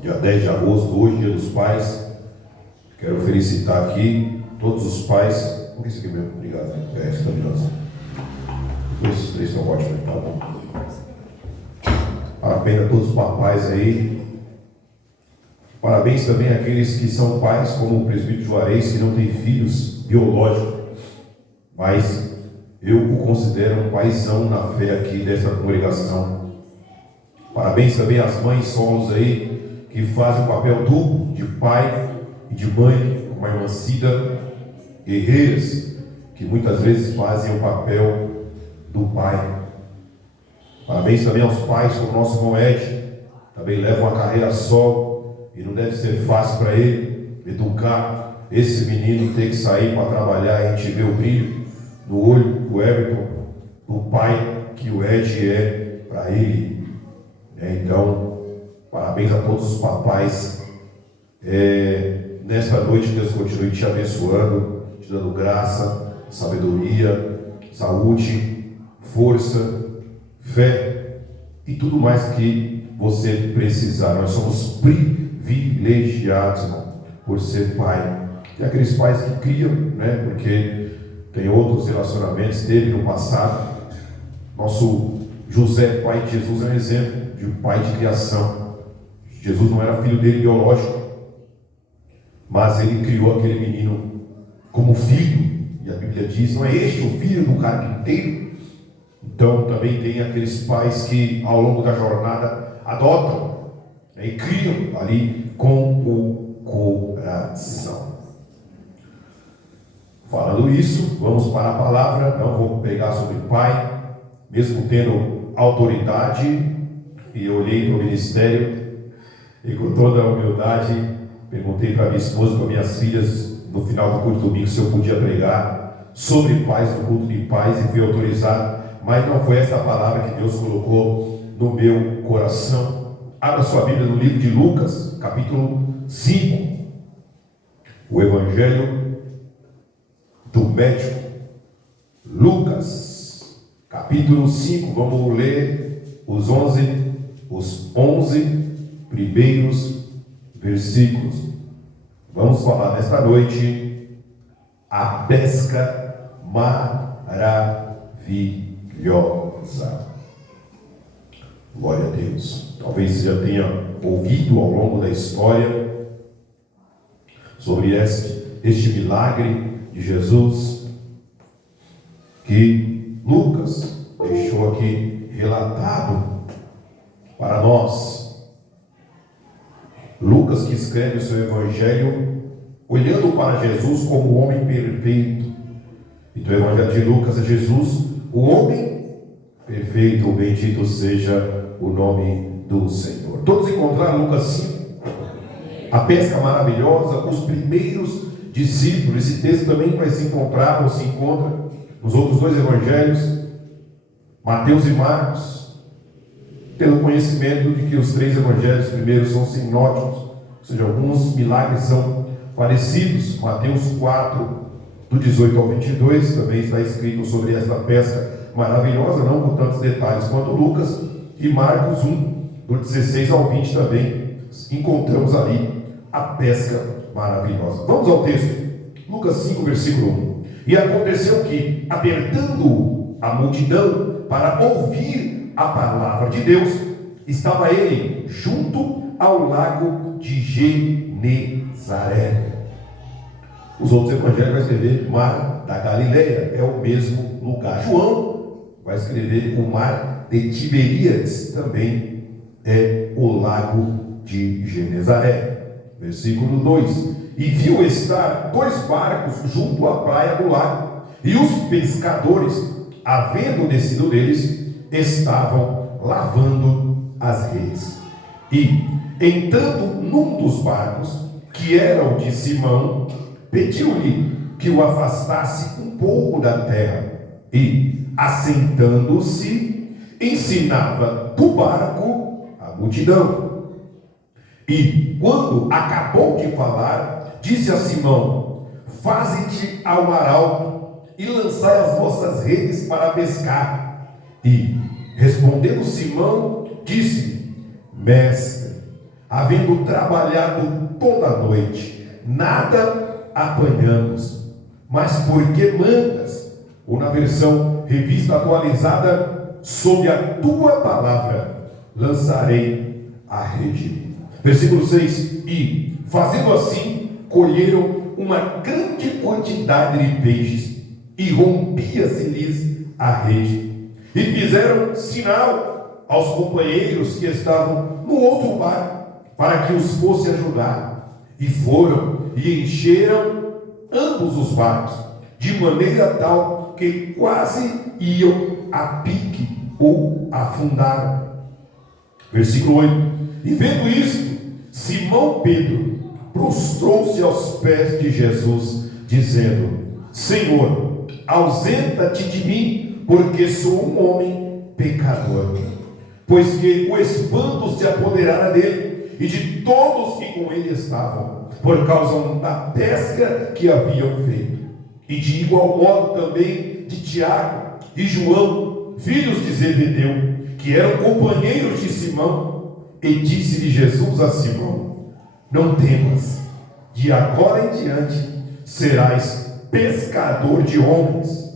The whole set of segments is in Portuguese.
Dia 10 de agosto, hoje, Dia dos Pais. Quero felicitar aqui todos os pais. Por que isso aqui mesmo? Obrigado. Está melhor. Esses três estão ótimos, tá bom? Parabéns a todos os papais aí. Parabéns também àqueles que são pais, como o presbítero Juarez, que não tem filhos biológicos, mas eu o considero um paizão na fé aqui dessa congregação. Parabéns também às mães solos aí, que fazem o papel duplo de pai e de mãe, como a irmã Cida, guerreiras, que muitas vezes fazem o papel do pai. Parabéns também aos pais, como o nosso irmão Ed, também leva uma carreira solo, e não deve ser fácil para ele educar esse menino, ter que sair para trabalhar. A gente vê o brilho no olho do Everton, do pai que o Ed é para ele. Então, parabéns a todos os papais. Nesta noite, Deus continue te abençoando, te dando graça, sabedoria, saúde, força, fé e tudo mais que você precisar. Nós somos privilegiados, irmão, por ser pai. Tem aqueles pais que criam, né? Porque tem outros relacionamentos, teve no passado. Nosso José, pai de Jesus, é um exemplo de um pai de criação. Jesus não era filho dele biológico, mas ele criou aquele menino como filho. E a Bíblia diz: não é este o filho do carpinteiro? Então também tem aqueles pais que ao longo da jornada adotam, né, e criam ali com o coração. Falando isso, vamos para a palavra. Não vou pregar sobre pai, mesmo tendo autoridade. E eu olhei para o ministério e com toda a humildade perguntei para minha esposa, para minhas filhas, no final do culto domingo, se eu podia pregar sobre pais no culto de pais, e fui autorizado. Mas não foi essa palavra que Deus colocou no meu coração. Abra sua Bíblia no livro de Lucas, capítulo 5. O Evangelho do médico Lucas, capítulo 5. Vamos ler os 11 primeiros versículos. Vamos falar nesta noite a pesca maravilhosa. Glória a Deus. Talvez você já tenha ouvido ao longo da história sobre este milagre de Jesus, que Lucas deixou aqui relatado para nós. Lucas, que escreve o seu evangelho olhando para Jesus como o homem perfeito. Então o evangelho de Lucas é Jesus, o homem perfeito. Bendito seja o nome do Senhor. Todos encontraram Lucas 5? A pesca maravilhosa, os primeiros discípulos. Esse texto também vai se encontrar, ou se encontra nos outros dois evangelhos, Mateus e Marcos. Pelo conhecimento de que os três evangelhos primeiros são sinóticos, ou seja, alguns milagres são parecidos. Mateus 4, do 18 ao 22, também está escrito sobre esta pesca maravilhosa, não com tantos detalhes quanto Lucas. E Marcos 1, do 16 ao 20, também encontramos ali a pesca maravilhosa. Vamos ao texto. Lucas 5, versículo 1. E aconteceu que, apertando a multidão para ouvir a palavra de Deus, estava ele junto ao lago de Genezaré. Os outros evangelhos vai escrever Mar da Galileia, é o mesmo lugar. João vai escrever o Mar de Tiberíades, também é o lago de Genezaré. Versículo 2: E viu estar 2 barcos junto à praia do lago, e os pescadores, havendo descido deles, estavam lavando as redes. E, entrando num dos barcos, que era o de Simão, pediu-lhe que o afastasse um pouco da terra, e, assentando-se, ensinava do barco a multidão. E, quando acabou de falar, disse a Simão: Faze-te ao mar alto e lançai as vossas redes para pescar. E, respondendo Simão, disse: Mestre, havendo trabalhado toda a noite, nada apanhamos. Mas porque mandas, ou na versão revista atualizada, sob a tua palavra, lançarei a rede. Versículo 6: E, fazendo assim, colheram uma grande quantidade de peixes, e rompia-se-lhes a rede. E fizeram sinal aos companheiros que estavam no outro barco, para que os fosse ajudar. E foram e encheram ambos os barcos, de maneira tal que quase iam a pique ou afundaram. Versículo 8: E vendo isto, Simão Pedro prostrou-se aos pés de Jesus, dizendo: Senhor, ausenta-te de mim, porque sou um homem pecador. Pois que o espanto se apoderara dele e de todos que com ele estavam, por causa da pesca que haviam feito. E de igual modo também de Tiago e João, filhos de Zebedeu, que eram companheiros de Simão. E disse-lhe Jesus a Simão: Não temas, de agora em diante serás pescador de homens.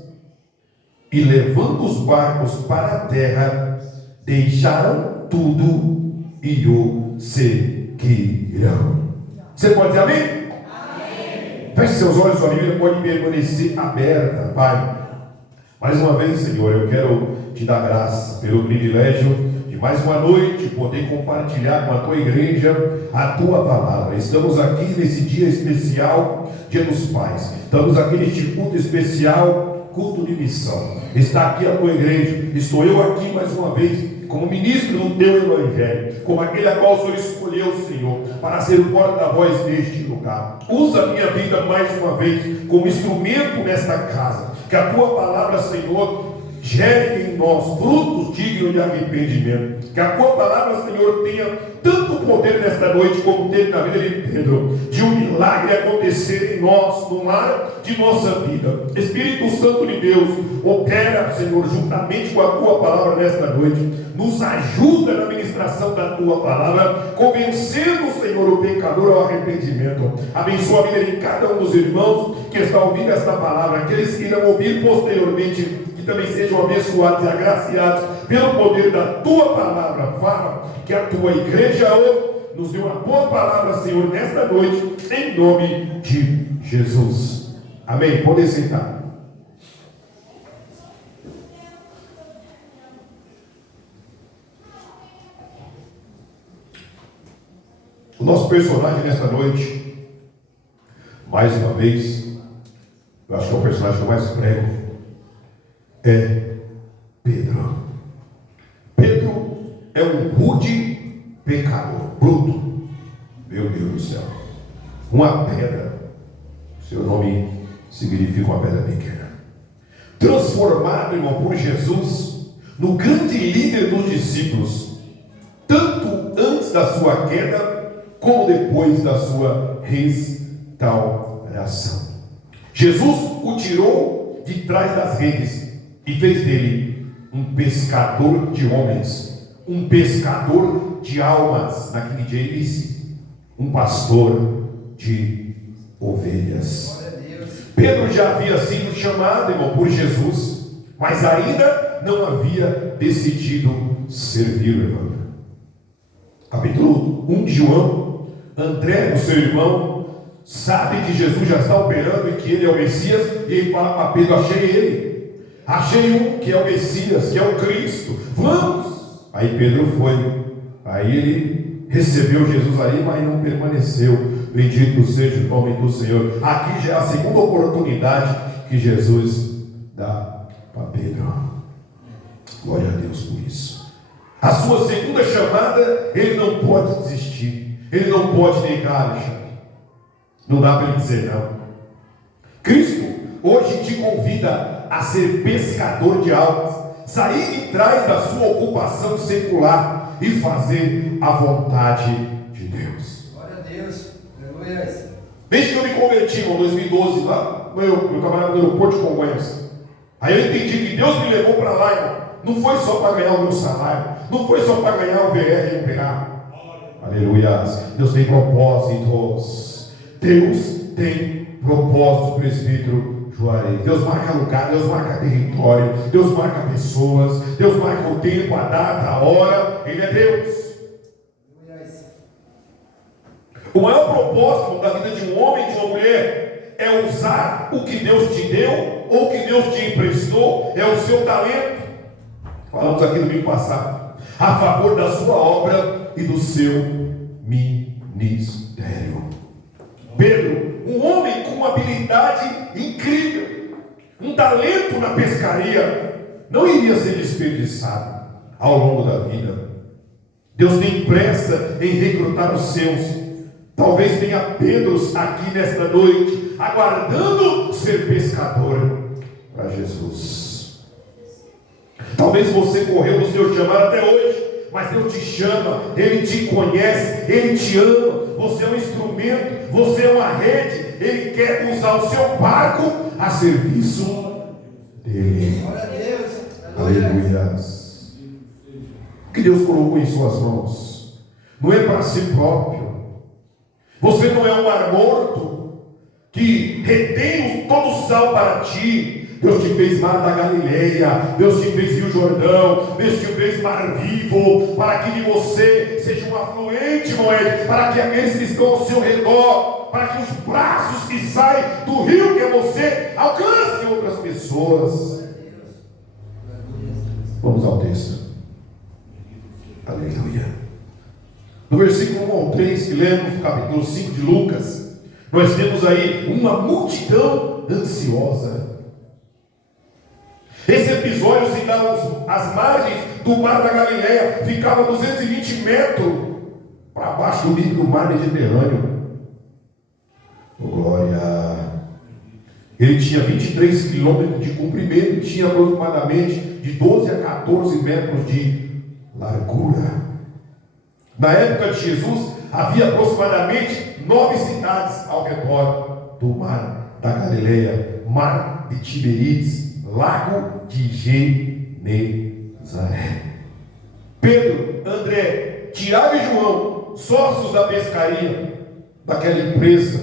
E levando os barcos para a terra, deixaram tudo e o seguiram. Você pode dizer amém? Amém. Feche seus olhos, sua Bíblia pode permanecer aberta, Pai. Mais uma vez, Senhor, eu quero te dar graça pelo privilégio de mais uma noite poder compartilhar com a tua igreja a tua palavra. Estamos aqui nesse dia especial, Dia dos Pais. Estamos aqui neste culto especial, culto de missão. Está aqui a tua igreja. Estou eu aqui mais uma vez como ministro do teu evangelho, como aquele a qual o Senhor escolheu, Senhor, para ser o porta-voz deste lugar. Usa a minha vida mais uma vez como instrumento nesta casa. Que a tua palavra, Senhor, gere em nós frutos dignos de arrependimento. Que a tua palavra, Senhor, tenha tanto poder nesta noite como teve na vida de Pedro, de um milagre acontecer em nós, no lar de nossa vida. Espírito Santo de Deus, opera, Senhor, juntamente com a tua palavra nesta noite. Nos ajuda na ministração da tua palavra, convencendo, Senhor, o pecador ao arrependimento. Abençoa a vida de cada um dos irmãos que está ouvindo esta palavra, aqueles que irão ouvir posteriormente, que também sejam abençoados e agraciados pelo poder da tua palavra. Fala que a tua igreja hoje nos deu uma boa palavra, Senhor, nesta noite, em nome de Jesus. Amém. Podem sentar. O nosso personagem nesta noite, mais uma vez, eu acho que é o personagem que eu mais prego, é Pedro. Pedro é um rude pecador, bruto. Meu Deus do céu. Uma pedra. Seu nome significa uma pedra pequena. Transformado, irmão, por Jesus no grande líder dos discípulos, tanto antes da sua queda, como depois da sua restauração. Jesus o tirou de trás das redes e fez dele um pescador de homens, um pescador de almas. Naquele dia ele disse, um pastor de ovelhas. Pedro já havia sido chamado, irmão, por Jesus, mas ainda não havia decidido servir, irmão. Capítulo 1 de João. André, o seu irmão, sabe que Jesus já está operando e que ele é o Messias, e ele fala para Pedro: achei um que é o Messias, que é o Cristo, vamos. Aí Pedro foi, aí ele recebeu Jesus aí, mas não permaneceu. Bendito seja o nome do Senhor. Aqui já é a segunda oportunidade que Jesus dá para Pedro. Glória a Deus por isso. A sua segunda chamada, ele não pode desistir. Ele não pode negar, Alexandre. Não dá para ele dizer não. Cristo hoje te convida a ser pescador de almas, sair de trás da sua ocupação secular e fazer a vontade de Deus. Glória a Deus. Aleluia. Desde que eu me converti em 2012, lá eu trabalhava no aeroporto de Congonhas. Aí eu entendi que Deus me levou para lá, irmão. Não foi só para ganhar o meu salário, não foi só para ganhar o VR e o PA. Aleluia. Deus tem propósitos. Deus tem propósitos, presbítero Juarez. Deus marca lugar, Deus marca território, Deus marca pessoas, Deus marca o tempo, a data, a hora. Ele é Deus. O maior propósito da vida de um homem e de uma mulher é usar o que Deus te deu ou o que Deus te emprestou, é o seu talento. Falamos aqui no domingo passado, a favor da sua obra e do seu ministério. Pedro, um homem com uma habilidade incrível, um talento na pescaria, não iria ser desperdiçado ao longo da vida. Deus tem pressa em recrutar os seus. Talvez tenha Pedros aqui nesta noite, aguardando ser pescador para Jesus. Talvez você correu no seu chamado até hoje, mas Deus te chama, Ele te conhece, Ele te ama. Você é um instrumento, você é uma rede. Ele quer usar o seu barco a serviço dele. Glória a Deus. Aleluia. O que Deus colocou em suas mãos não é para si próprio. Você não é um mar morto que retém todo o sal para ti. Deus te fez mar da Galileia, Deus te fez Rio Jordão, Deus te fez mar vivo, para que de você seja um afluente, Moed, para que aqueles que estão ao seu redor, para que os braços que saem do rio que é você, alcancem outras pessoas. Vamos ao texto. Aleluia. No versículo 1 ao 3, que lemos no capítulo 5 de Lucas, nós temos aí uma multidão ansiosa. Esse episódio se dá às margens do mar da Galileia, ficava 220 metros para baixo do nível do mar Mediterrâneo. Oh, glória! Ele tinha 23 quilômetros de comprimento e tinha aproximadamente de 12 a 14 metros de largura. Na época de Jesus, havia aproximadamente 9 cidades ao redor do mar da Galileia, mar de Tiberíades, lago de Genezaré. Pedro, André, Tiago e João, sócios da pescaria, daquela empresa,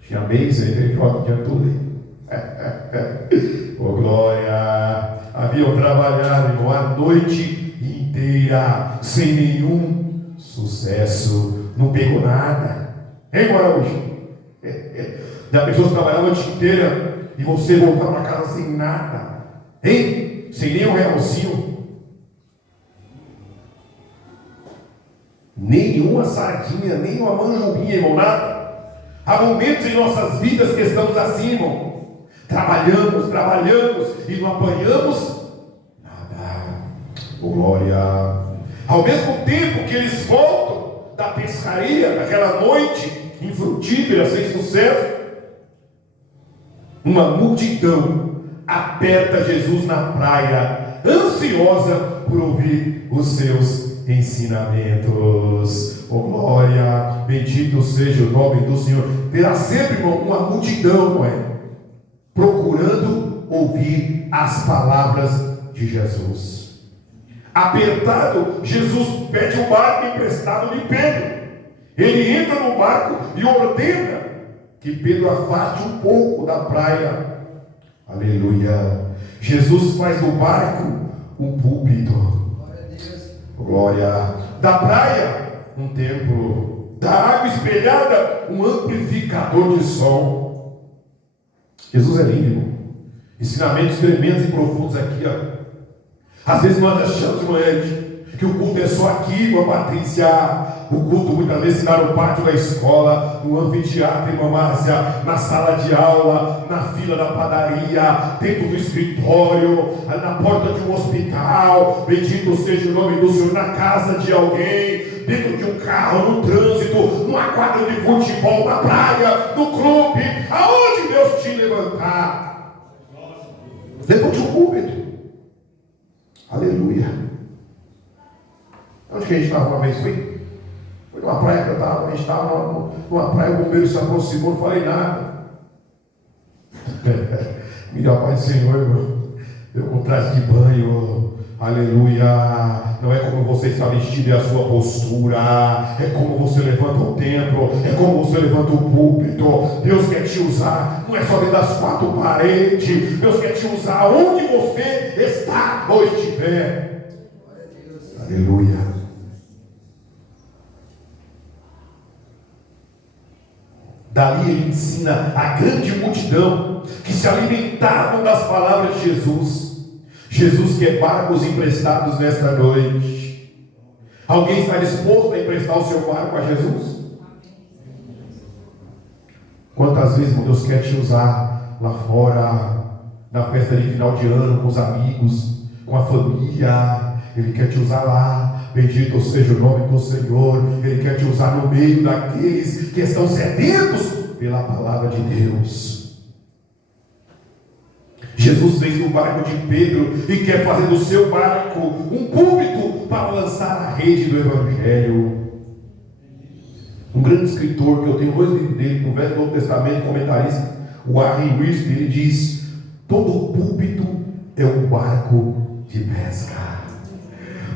tinha mesa, tinha tudo aí. Oh, glória! Haviam trabalhado, irmão, a noite inteira, sem nenhum sucesso, não pegou nada. Hein, hoje? Já pensou se trabalhar a noite inteira e você voltar para casa sem nada? Hein? Sem nenhum realzinho, nenhuma sardinha, nenhuma manjurinha, irmão, nada. Há momentos em nossas vidas que estamos assim, irmão. Trabalhamos e não apanhamos nada. Oh, glória! Ao mesmo tempo que eles voltam da pescaria, daquela noite infrutífera, sem sucesso, uma multidão aperta Jesus na praia, ansiosa por ouvir os seus ensinamentos. Oh, glória! Bendito seja o nome do Senhor. Terá sempre, irmão, uma multidão, não é? Procurando ouvir as palavras de Jesus. Apertado, Jesus pede o barco emprestado de Pedro. Ele entra no barco e ordena que Pedro afaste um pouco da praia. Aleluia. Jesus faz do barco um púlpito. Glória a Deus. Glória. Da praia, um templo. Da água espelhada, um amplificador de som. Jesus é lindo, irmão. Ensinamentos tremendos e profundos aqui, ó. Às vezes nós achamos, irmã Ed, que o culto é só aqui, irmã Patrícia. O culto muitas vezes se dá no pátio da escola, no anfiteatro, irmã Márcia, na sala de aula, na fila da padaria, dentro do escritório, na porta de um hospital. Bendito seja o nome do Senhor, na casa de alguém, dentro de um carro, no trânsito, numa quadra de futebol, na praia, no clube, aonde Deus te levantar. Levante um púlpito. Aleluia. Onde que a gente estava uma vez? Foi numa praia que eu estava. A gente estava numa praia, o bombeiro se aproximou, não falei nada. Me deu a paz do Senhor, irmão. Eu com traje de banho, Aleluia. Não é como você está vestido, é a sua postura, é como você levanta o templo, é como você levanta o púlpito. Deus quer te usar, não é só dentro das quatro paredes. Deus quer te usar onde você está ou estiver. Aleluia. Dali ele ensina a grande multidão que se alimentavam das palavras de Jesus. Jesus quer barcos emprestados nesta noite. Alguém está disposto a emprestar o seu barco a Jesus? Quantas vezes Deus quer te usar lá fora, na festa de final de ano, com os amigos, com a família? Ele quer te usar lá. Bendito seja o nome do Senhor. Ele quer te usar no meio daqueles que estão sedentos pela palavra de Deus. Jesus fez no barco de Pedro e quer fazer do seu barco um púlpito para lançar a rede do Evangelho. Um grande escritor, que eu tenho 2 livros dele, no Velho e Novo Testamento, comentarista, o Henry Wisby, ele diz: todo púlpito é um barco de pesca.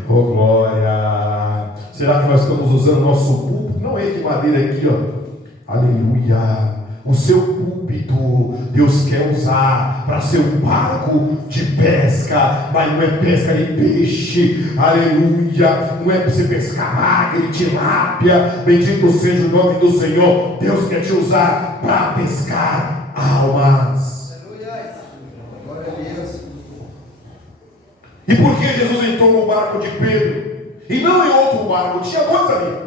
Oh glória! Será que nós estamos usando o nosso púlpito? Não é de madeira aqui, ó. Aleluia! O seu púlpito Deus quer usar para ser um barco de pesca, mas não é pesca de peixe. Aleluia! Não é para você pescar magre, tilápia. Bendito seja o nome do Senhor. Deus quer te usar para pescar almas. Aleluia! Glória a Deus. E por que Jesus entrou no barco de Pedro e não em outro barco? Tinha quantos ali?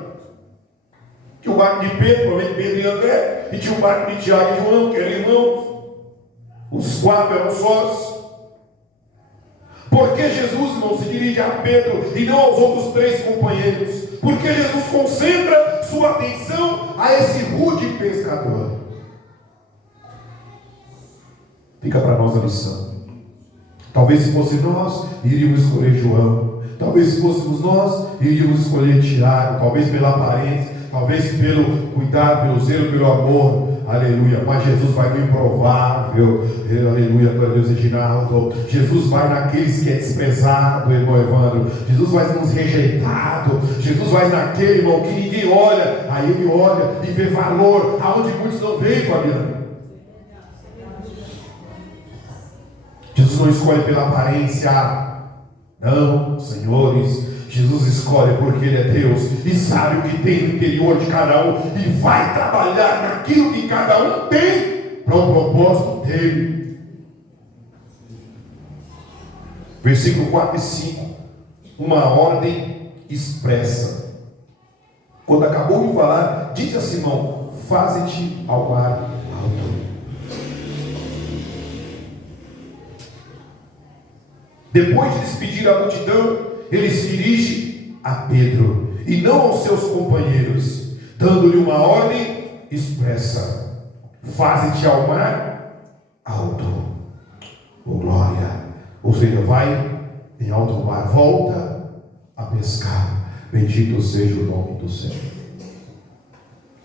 Tinha o barco de Pedro, provavelmente Pedro e André, e tinha o barco de Tiago e João, que eram irmãos. Os 4 eram sócios. Por que Jesus não se dirige a Pedro e não aos outros 3 companheiros? Porque Jesus concentra sua atenção a esse rude pescador. Fica para nós a lição. Talvez se fosse nós, iríamos escolher João. Talvez se fôssemos nós, iríamos escolher Tiago. Talvez pela aparência, talvez pelo cuidado, pelo zelo, pelo amor. Aleluia. Mas Jesus vai no improvável. Aleluia. Glória a Deus, Reginaldo. Jesus vai naqueles que é desprezado, irmão Evandro. Jesus vai nos rejeitado. Jesus vai naquele, irmão, que ninguém olha. Aí ele olha e vê valor aonde muitos não veem, Fabiano. Jesus não escolhe pela aparência. Não, senhores. Jesus escolhe porque Ele é Deus e sabe o que tem no interior de cada um e vai trabalhar naquilo que cada um tem para o propósito dele. Versículo 4 e 5. Uma ordem expressa. Quando acabou de falar, disse a Simão: faze-te ao mar alto. Depois de despedir a multidão, ele se dirige a Pedro e não aos seus companheiros, dando-lhe uma ordem expressa: faze-te ao mar alto. Oh glória! Ou seja, vai em alto mar, volta a pescar. Bendito seja o nome do Senhor.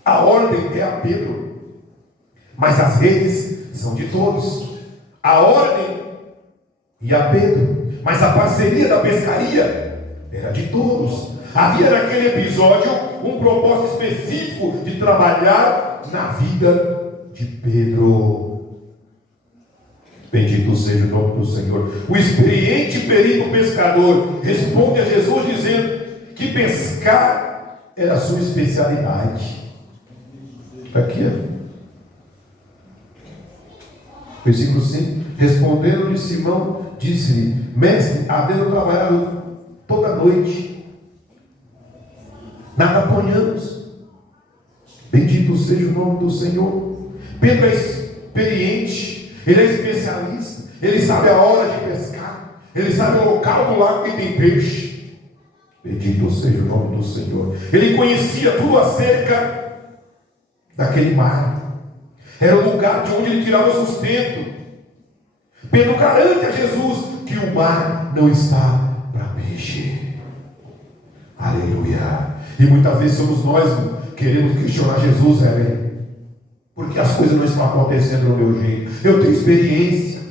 A ordem é a Pedro, mas as redes são de todos. A ordem e a Pedro, mas a parceria da pescaria era de todos. Havia naquele episódio um propósito específico de trabalhar na vida de Pedro. Bendito seja o nome do Senhor. O experiente perito pescador responde a Jesus dizendo que pescar era a sua especialidade. Aqui, versículo 5. Respondendo-lhe Simão, disse-lhe: mestre, havendo trabalhado toda a noite, nada apanhamos. Bendito seja o nome do Senhor. Pedro é experiente, ele é especialista, ele sabe a hora de pescar, ele sabe o local do lago que tem peixe. Bendito seja o nome do Senhor. Ele conhecia tudo acerca daquele mar. Era o lugar de onde ele tirava o sustento. Pedro garante a Jesus que o mar não está para peixe. Aleluia. E muitas vezes somos nós que queremos questionar Jesus, porque as coisas não estão acontecendo do meu jeito. Eu tenho experiência.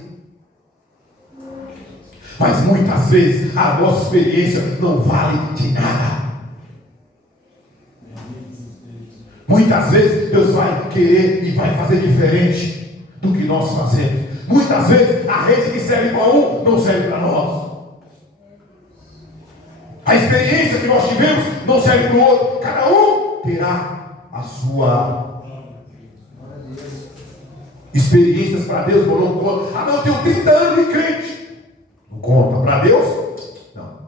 Mas muitas vezes a nossa experiência não vale de nada. Muitas vezes Deus vai querer e vai fazer diferente do que nós fazemos. Muitas vezes a rede que serve para um não serve para nós. A experiência que nós tivemos não serve para o outro. Cada um terá a sua experiências. Para Deus não conta. Ah, não, eu tenho 30 anos de crente. Não conta. Para Deus, não.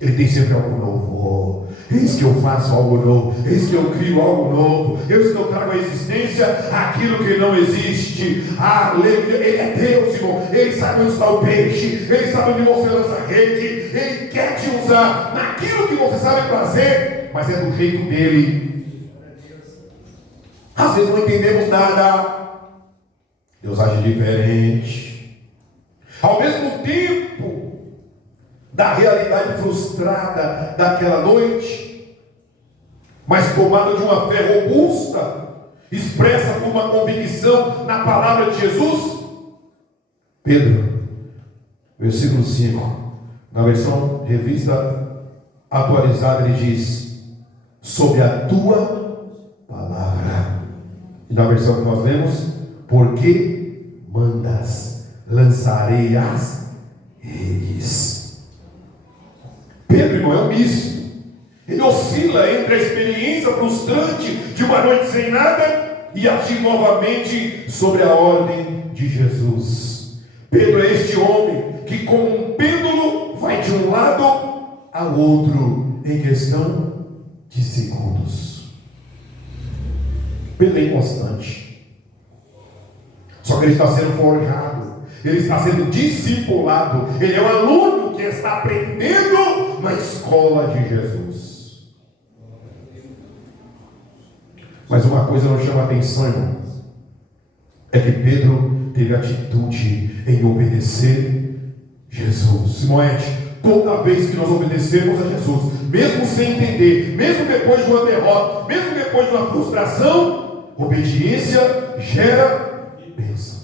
Ele tem sempre algo novo. Eis que eu faço algo novo. Eis que eu crio algo novo. Eis que eu trago à existência aquilo que não existe. Aleluia. Ele é Deus, irmão. Ele sabe onde está o peixe. Ele sabe onde você lança a rede. Ele quer te usar naquilo que você sabe fazer, mas é do jeito dele. Às vezes não entendemos nada. Deus age diferente. Ao mesmo tempo da realidade frustrada daquela noite, mas tomada de uma fé robusta, expressa por uma convicção na palavra de Jesus. Pedro, versículo 5, na versão revista atualizada, ele diz: sobre a tua palavra. E na versão que nós lemos: porque mandas, lançarei as redes. Pedro, irmão, é um misto. Ele oscila entre a experiência frustrante de uma noite sem nada e agir novamente sobre a ordem de Jesus. Pedro é este homem que, como um pêndulo, vai de um lado ao outro em questão de segundos. Pedro é inconstante. Só que ele está sendo forjado, ele está sendo discipulado. Ele é um aluno que está aprendendo na escola de Jesus. Mas uma coisa não chama atenção, irmão, é que Pedro teve atitude em obedecer Jesus. Simoete, toda vez que nós obedecemos a Jesus, mesmo sem entender, mesmo depois de uma derrota, mesmo depois de uma frustração, obediência gera bênção.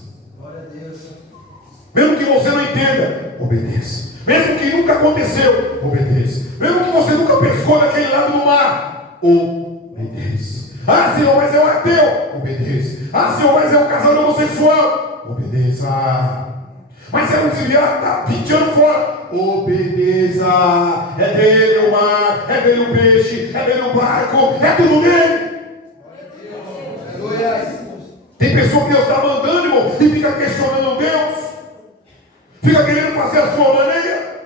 Mesmo que você não entenda, obedeça. Mesmo que nunca aconteceu, obedeça. Mesmo que você nunca pescou naquele lado do mar, obedeça. Ah, Senhor, mas é um ateu, obedeça. Ah, Senhor, mas é um casal homossexual, obedeça. Mas é um desviado, está 20 anos fora, obedeça. É dele o mar, é dele o peixe, é dele o barco, é tudo dele. Tem pessoa que Deus está mandando, irmão, e fica questionando Deus, fica querendo fazer a sua maneira,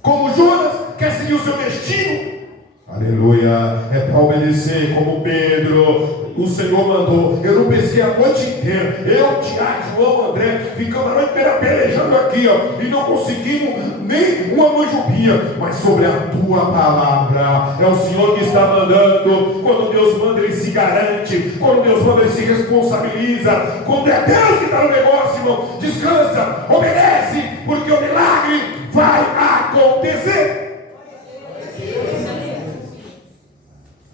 como Jonas quer seguir o seu destino. Aleluia, é para obedecer como Pedro. O Senhor mandou, eu não pesquei a noite inteira, eu, Tiago, João, André, ficamos a noite inteira pelejando aqui, ó, e não conseguimos nem uma manjubinha, mas sobre a tua palavra, é o Senhor que está mandando. Quando Deus manda, Ele se garante. Quando Deus manda, Ele se responsabiliza. Quando é Deus que está no negócio, irmão, descansa, obedece, porque o milagre vai acontecer.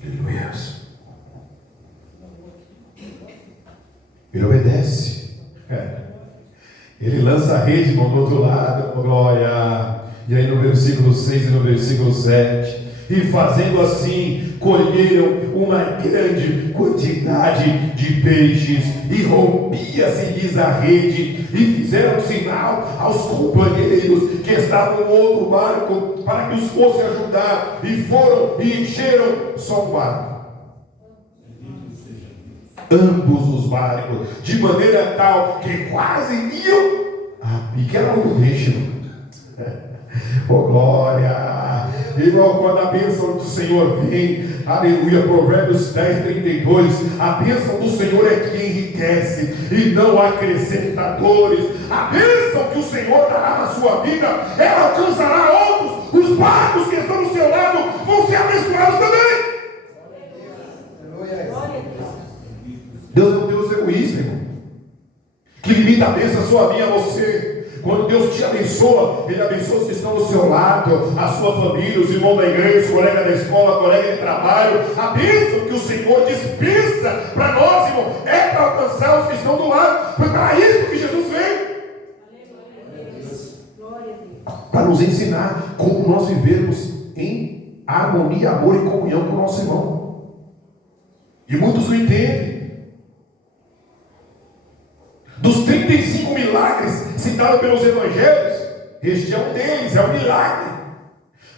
Aleluia. Ele obedece. Ele lança a rede, irmão, do outro lado. Glória. E aí no versículo 6 e no versículo 7. E fazendo assim, colheram uma grande quantidade de peixes, e rompia-se-lhes a rede, e fizeram sinal aos companheiros que estavam no outro barco, para que os fossem ajudar, e foram e encheram só um barco. Ambos os barcos, de maneira tal que quase iam a pique. Era um peixe. Oh, glória! Irmão, quando a bênção do Senhor vem, aleluia, Provérbios 10:32, a bênção do Senhor é que enriquece e não acrescenta dores. A bênção que o Senhor dará na sua vida, ela alcançará outros. Os barcos que estão do seu lado vão ser abençoados também. Deus é um Deus egoísta, irmão, que limita a bênção sua, minha, a você. Quando Deus te abençoa, Ele abençoa os que estão do seu lado, a sua família, os irmãos da igreja, os colegas da escola, colega de trabalho. A bênção que o Senhor dispensa para nós, irmão, é para alcançar os que estão do lado. Foi para isso que Jesus veio. para nos ensinar como nós vivemos em harmonia, amor e comunhão com o nosso irmão. E muitos não entendem. Dos 35 milagres citados pelos evangelhos, este é um deles, é um milagre.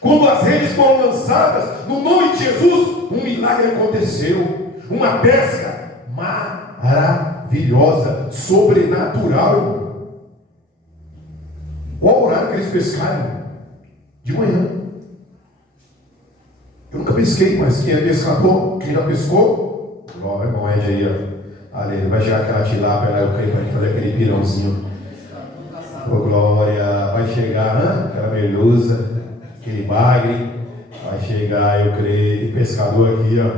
Quando as redes foram lançadas, no nome de Jesus, um milagre aconteceu. Uma pesca maravilhosa, sobrenatural. Qual o horário que eles pescaram? De manhã. Eu nunca pesquei, mas quem é pescador, quem já pescou, ó, irmão Ed aí, ó. Ali, vai chegar aquela tilápia, eu creio, para a gente fazer aquele pirãozinho. Ô glória, vai chegar, aquela merluza, aquele bagre, vai chegar, eu creio, tem pescador aqui, ó.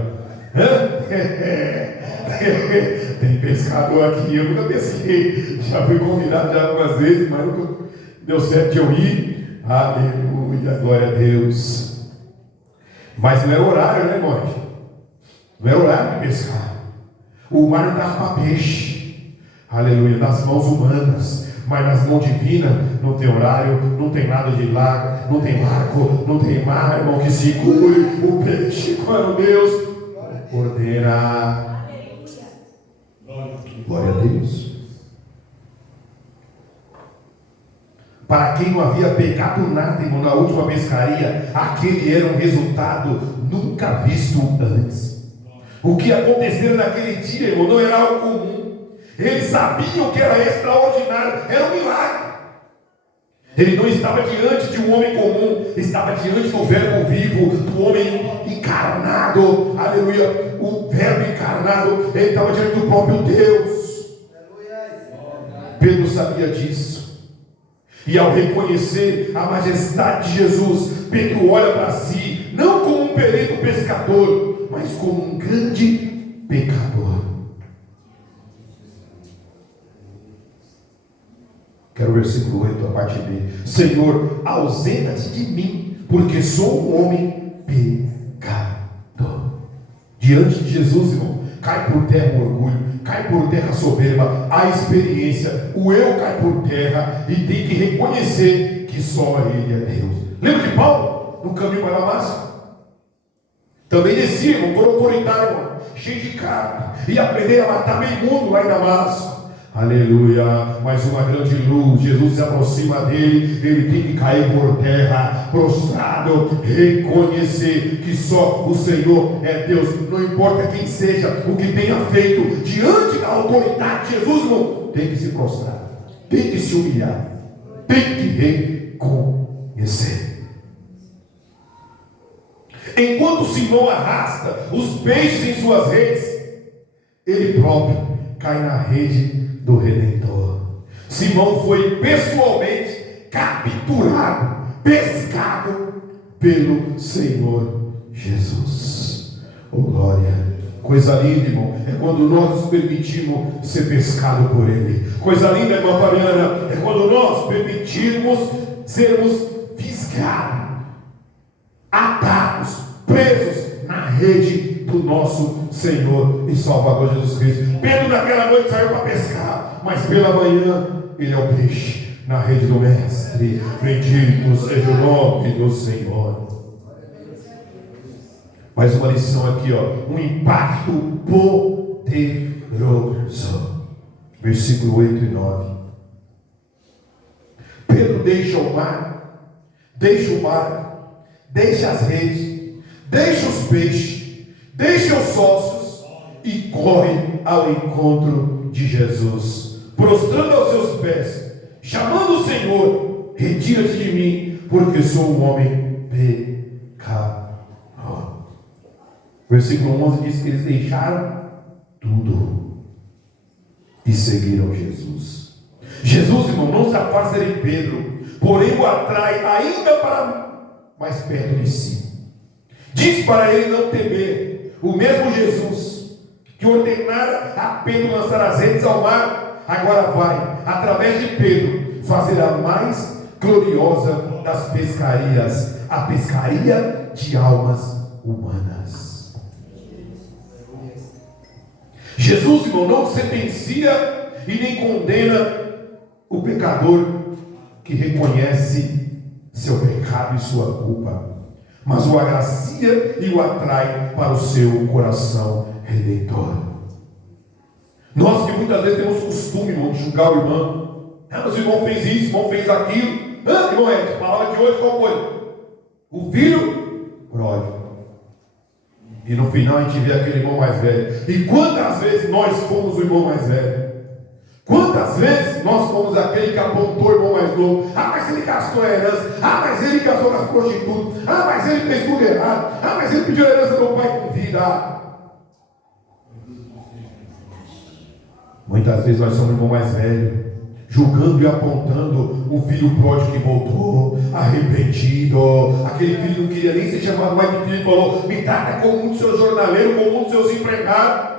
Tem pescador aqui, eu nunca pesquei, já fui convidado já algumas vezes, mas nunca deu certo de eu ir. Aleluia, glória a Deus. Mas não era horário, né, irmão? Não era horário de pescar. O mar não estava para peixe, aleluia, nas mãos humanas, mas nas mãos divinas não tem horário, não tem nada de lago, não tem barco, não tem mar, irmão, que segure o peixe quando Deus ordenar. Glória a Deus. Para quem não havia pecado nada, irmão, na última pescaria, aquele era um resultado nunca visto antes. O que aconteceu naquele dia, irmão, não era algo comum. Eles sabiam que era extraordinário, era um milagre. Ele não estava diante de um homem comum, estava diante do Verbo vivo, do homem encarnado, aleluia, o Verbo encarnado, ele estava diante do próprio Deus. Pedro sabia disso, e ao reconhecer a majestade de Jesus, Pedro olha para si, não como um perito pescador, mas como um grande pecador. Quero o versículo 8, a parte B. Senhor, ausenta-te de mim, porque sou um homem pecador. Diante de Jesus, irmão, cai por terra o orgulho, cai por terra a soberba, a experiência, o eu cai por terra e tem que reconhecer que só Ele é Deus. Lembra de Paulo, no caminho para Damasco? Também descia, irmão, por autoridade, irmão, cheio de carne, e aprender a matar meio mundo lá em Damasco. Aleluia, mais uma grande luz, Jesus se aproxima dele, ele tem que cair por terra, prostrado, reconhecer que só o Senhor é Deus, não importa quem seja, o que tenha feito, diante da autoridade de Jesus, irmão, tem que se prostrar, tem que se humilhar, tem que reconhecer. Enquanto Simão arrasta os peixes em suas redes, ele próprio cai na rede do Redentor. Simão foi pessoalmente capturado, pescado pelo Senhor Jesus. Oh glória! Coisa linda, irmão, é quando nós nos permitimos ser pescados por Ele. Coisa linda, irmã Fabiana, é quando nós permitimos sermos fisgados, atados, presos na rede do nosso Senhor e Salvador Jesus Cristo. Pedro naquela noite saiu para pescar, mas pela manhã ele é o peixe na rede do Mestre. Bendito seja o nome do Senhor. Mais uma lição aqui, ó, um impacto poderoso. Versículo 8 e 9. Pedro deixa o mar, deixa o barco, deixa as redes, deixa os peixes, deixa os sócios e corre ao encontro de Jesus, prostrando aos seus pés, chamando o Senhor: retira-te de mim, porque sou um homem pecador. Versículo 11 diz que eles deixaram tudo e seguiram Jesus. Jesus, irmão, não se afasta de Pedro, porém o atrai ainda para mais perto de si. Diz para ele não temer. O mesmo Jesus que ordenara a Pedro lançar as redes ao mar, agora vai, através de Pedro, fazer a mais gloriosa das pescarias, a pescaria de almas humanas. Jesus, irmão, não sentencia e nem condena o pecador que reconhece seu pecado e sua culpa, mas o agracia e o atrai para o seu coração redentor. Nós que muitas vezes temos costume, irmão, de julgar o irmão. Mas o irmão fez isso, o irmão fez aquilo. Irmão, a palavra de hoje qual foi? O filho pródigo. E no final a gente vê aquele irmão mais velho. E quantas vezes nós fomos o irmão mais velho? Quantas vezes nós fomos aquele que apontou o irmão mais novo? Mas ele gastou a herança. Mas ele gastou nas prostitutas. Mas ele fez tudo errado. Mas ele pediu a herança do pai com vida. Muitas vezes nós somos o irmão mais velho, julgando e apontando o filho pródigo que voltou, arrependido. Aquele filho não queria nem ser chamado mais de filho e falou: me trata como um dos seus jornaleiros, como um dos seus empregados.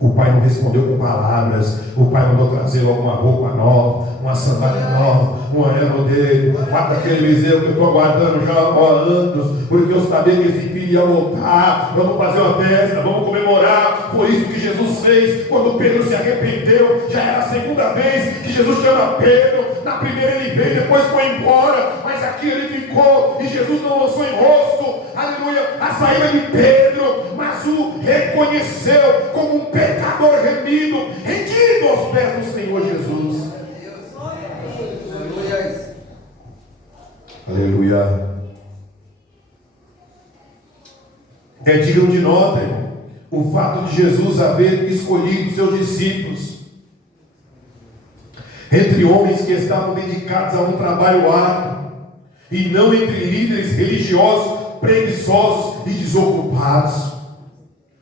O pai não respondeu com palavras. O pai mandou trazer alguma roupa nova, uma sandália nova, um anel dele. Guarda aquele bezerro que eu estou aguardando já há anos, porque eu sabia que esse filho ia voltar. Vamos fazer uma festa, vamos comemorar. Foi isso que Jesus fez quando Pedro se arrependeu. Já era a segunda vez que Jesus chama Pedro. Na primeira ele veio, depois foi embora, mas aqui ele ficou e Jesus não lançou em rosto, aleluia, a saída de Pedro, mas o reconheceu como um pecador remido, rendido aos pés do Senhor Jesus. Aleluia. É digno de nota, irmão, o fato de Jesus haver escolhido seus discípulos entre homens que estavam dedicados a um trabalho árduo, e não entre líderes religiosos, preguiçosos e desocupados.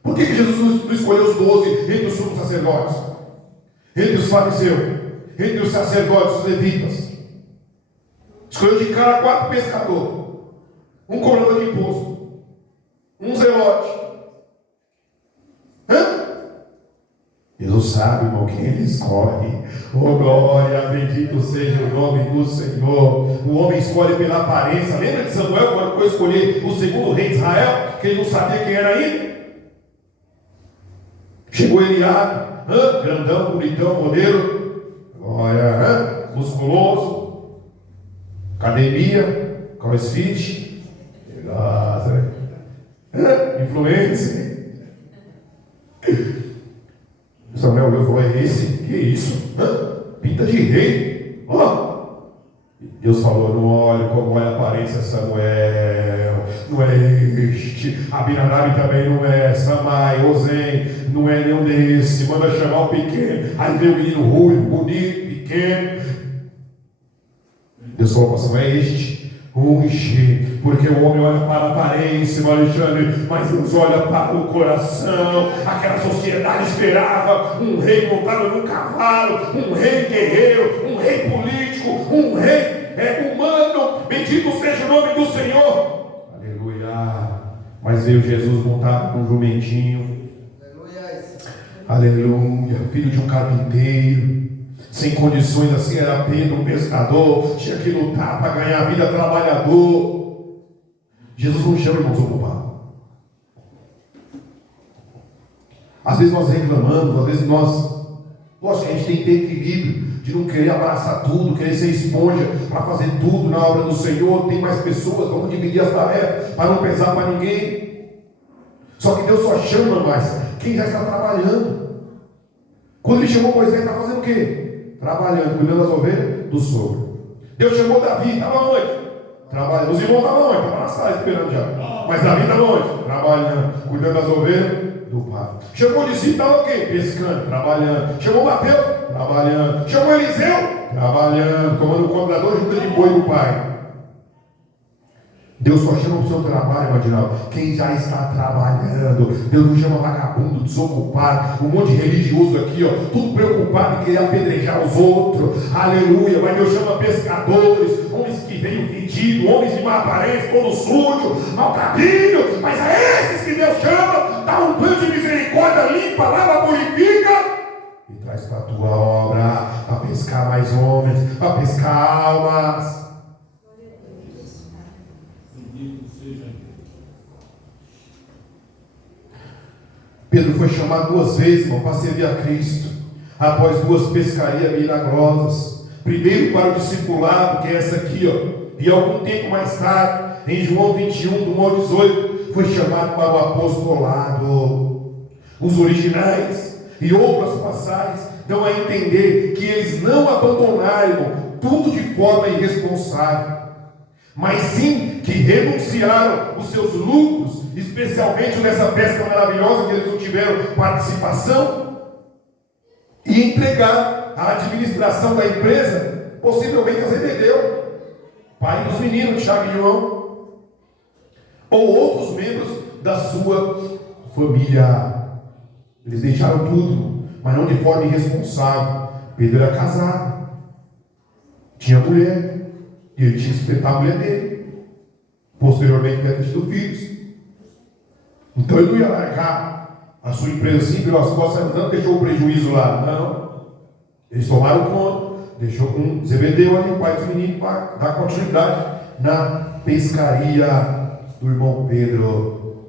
Por que Jesus não escolheu os 12 entre os sumos sacerdotes, entre os fariseus, entre os sacerdotes, os levitas? Escolheu de cara 4 pescadores, um cobrador de imposto, um zelote. Jesus sabe, irmão, quem ele escolhe. Oh glória, bendito seja o nome do Senhor. O homem escolhe pela aparência. Lembra de Samuel quando foi escolher o segundo rei de Israel, que ele não sabia quem era ainda? Chegou Eliabe, grandão, bonitão, modelo, glória, musculoso, academia, crossfit, influência. Samuel olhou e falou: é esse? Que isso? Pinta de rei. Deus falou: não olhe como olha a aparência, Samuel. Não é este. Abinadab também não é. Samai, Ozen, não é nenhum desse. Manda chamar o pequeno. Aí veio o menino ruivo, bonito, pequeno. Deus falou para Samuel: é este. Unge, porque o homem olha para a aparência, Alexandre, mas Deus olha para o coração. Aquela sociedade esperava um rei montado num cavalo, um rei guerreiro, um rei político, um rei humano. Bendito seja o nome do Senhor. Aleluia. Mas veio Jesus montado num jumentinho. Aleluia. Filho de um carpinteiro, sem condições, assim era Pedro, um pescador, tinha que lutar para ganhar a vida, trabalhador. Jesus não chama irmãos ocupados. Às vezes nós reclamamos, às vezes lógico que a gente tem que ter equilíbrio, de não querer abraçar tudo, querer ser esponja para fazer tudo na obra do Senhor. Tem mais pessoas, vamos dividir as tarefas para não pesar para ninguém. Só que Deus só chama mais quem já está trabalhando. Quando ele chamou Moisés, está fazendo o quê? Trabalhando, cuidando das ovelhas do sogro. Deus chamou Davi, estava onde? Trabalhando. Os irmãos estavam onde? Estavam na sala esperando já. Mas Davi estava onde? Trabalhando, cuidando das ovelhas do pai. Chamou o discípulo, estava o quê? Pescando, trabalhando. Chamou Mateus? Trabalhando. Chamou Eliseu? Trabalhando, tomando o cobrador junto de boi do pai. Deus só chama o seu trabalho, Madinal, quem já está trabalhando. Deus não chama vagabundo, desocupado, um monte de religioso aqui, tudo preocupado em querer apedrejar os outros. Aleluia. Mas Deus chama pescadores, homens que veio fedido, homens de má aparência, todo sujo, maltrapilho. Mas é esses que Deus chama, dá um banho de misericórdia, limpa, lava, purifica e traz para a tua obra, para pescar mais homens, para pescar almas. Pedro foi chamado 2 vezes, irmão, para servir a Cristo. Após 2 pescarias milagrosas, primeiro para o discipulado, que é essa aqui, e algum tempo mais tarde, em João 21, do 1 ao 18, foi chamado para o apostolado. Os originais e outras passagens dão a entender que eles não abandonaram tudo de forma irresponsável, mas sim que renunciaram os seus lucros, especialmente nessa pesca maravilhosa que eles não tiveram participação, e entregar a administração da empresa, possivelmente a Zebedeu, pai dos meninos, Tiago e João, ou outros membros da sua família. Eles deixaram tudo, mas não de forma irresponsável. Pedro era casado, tinha mulher, e ele tinha que respeitar a mulher dele. Posteriormente deve ter tido filhos. Então ele não ia largar a sua empresa assim pelas costas, não deixou o prejuízo lá, não. Eles tomaram conta, deixou com Zebedeu ali, o pai dos meninos, para dar continuidade na pescaria do irmão Pedro.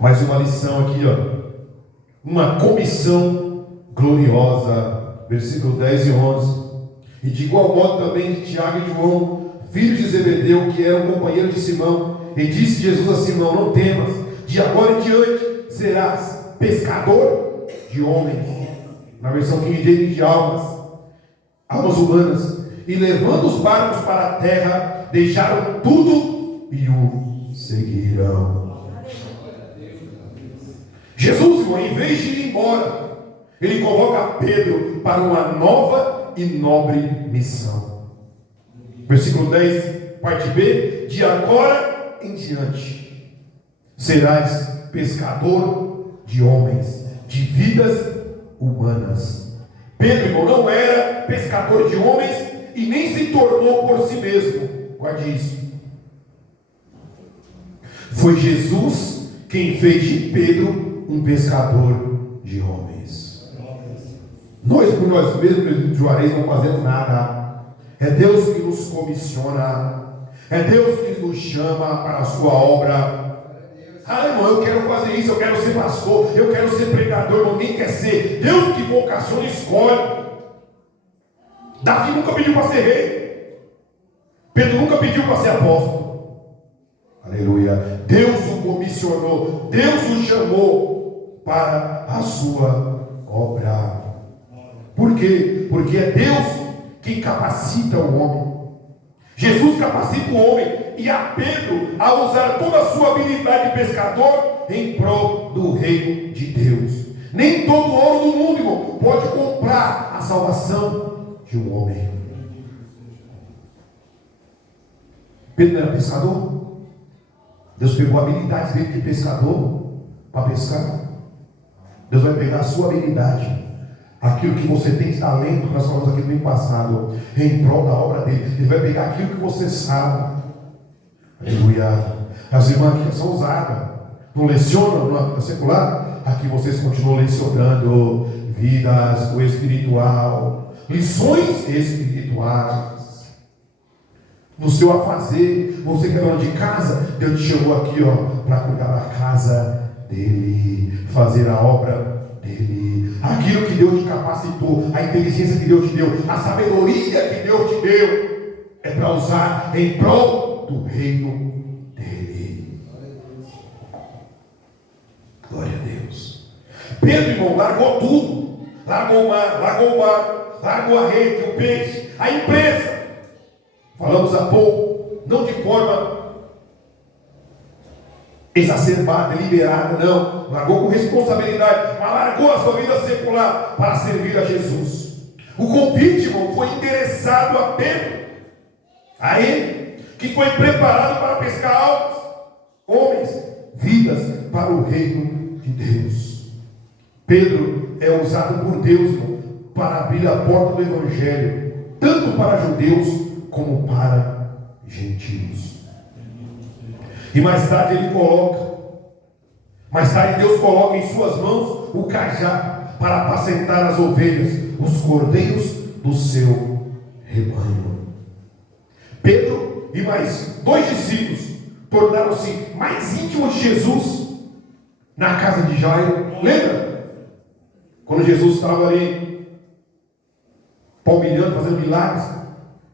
Mais uma lição aqui, uma comissão gloriosa, versículo 10 e 11. E de igual modo também de Tiago e João, filhos de Zebedeu, que eram companheiros de Simão. E disse Jesus a Simão: não temas, de agora em diante serás pescador de homens. Na versão King James, de almas humanas. E levando os barcos para a terra, deixaram tudo e o seguiram. Jesus, em vez de ir embora, ele convoca Pedro para uma nova e nobre missão. Versículo 10, parte B: de agora em diante serás pescador de homens, de vidas humanas. Pedro, irmão, não era pescador de homens e nem se tornou por si mesmo. Guarde isso. Foi Jesus quem fez de Pedro um pescador de homens. Nós por nós mesmos, de Juarez, não fazemos nada. É Deus que nos comissiona. É Deus que nos chama para a sua obra. Ah, irmão, eu quero fazer isso, eu quero ser pastor, eu quero ser pregador. Irmão, nem quer ser. Deus que vocaciona e escolhe. Davi nunca pediu para ser rei. Pedro nunca pediu para ser apóstolo. Aleluia. Deus o comissionou, Deus o chamou para a sua obra. Por quê? Porque é Deus quem capacita o homem. Jesus capacita o homem, e a Pedro a usar toda a sua habilidade de pescador em prol do reino de Deus. Nem todo ouro do mundo, irmão, pode comprar a salvação de um homem. Pedro não era pescador? Deus pegou a habilidade dele de pescador para pescar. Deus vai pegar a sua habilidade, aquilo que você tem de talento, nós falamos aqui no ano passado, em prol da obra dele. Ele vai pegar aquilo que você sabe. Aleluia. As irmãs aqui são ousadas, não lecionam na secular. Aqui vocês continuam lecionando vidas do espiritual, lições espirituais. No seu afazer, você que é dona de casa, Deus te chamou aqui, para cuidar da casa dele, fazer a obra dele. Aquilo que Deus te capacitou, a inteligência que Deus te deu, a sabedoria que Deus te deu, é para usar em prol do reino dele. Glória a Deus. Pedro, irmão, largou tudo. Largou o mar, largou a rede, o peixe, a empresa. Falamos há pouco, não de forma exacerbada, deliberada, não. Largou com responsabilidade, mas largou a sua vida secular para servir a Jesus. O convite, irmão, foi endereçado a Pedro, a ele, que foi preparado para pescar almas, homens, vidas para o reino de Deus. Pedro é usado por Deus, irmão, para abrir a porta do Evangelho, tanto para judeus como para gentios. E mais tarde Deus coloca em suas mãos o cajado para apacentar as ovelhas, os cordeiros do seu rebanho. Pedro e mais 2 discípulos tornaram-se mais íntimos de Jesus na casa de Jairo. Lembra? Quando Jesus estava ali palmilhando, fazendo milagres.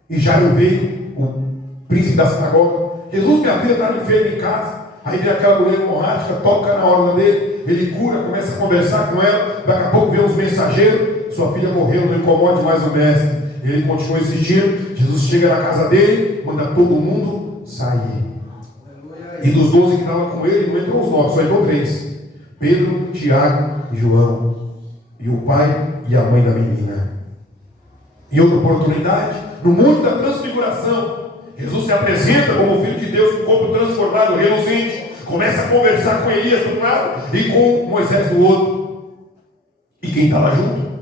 E Jairo veio, o príncipe da sinagoga. Jesus, minha filha está enferma em casa. Aí vem aquela mulher hemorrágica, toca na orla dele, ele cura, começa a conversar com ela. Daqui a pouco vem os mensageiros: sua filha morreu, não incomode mais o mestre. Ele continua insistindo. Jesus chega na casa dele, manda todo mundo sair. E dos 12 que estavam com ele, não entrou os 9, só entrou 3: Pedro, Tiago e João, e o pai e a mãe da menina. Em outra oportunidade, no Monte da Transfiguração, Jesus se apresenta como Filho de Deus, com o corpo transformado, reluzente. Começa a conversar com Elias de um lado e com Moisés do outro. E quem está lá junto?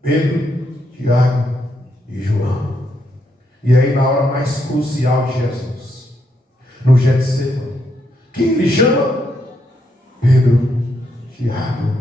Pedro, Tiago e João. E aí, na hora mais crucial de Jesus, no Getsemane, quem ele chama? Pedro, Tiago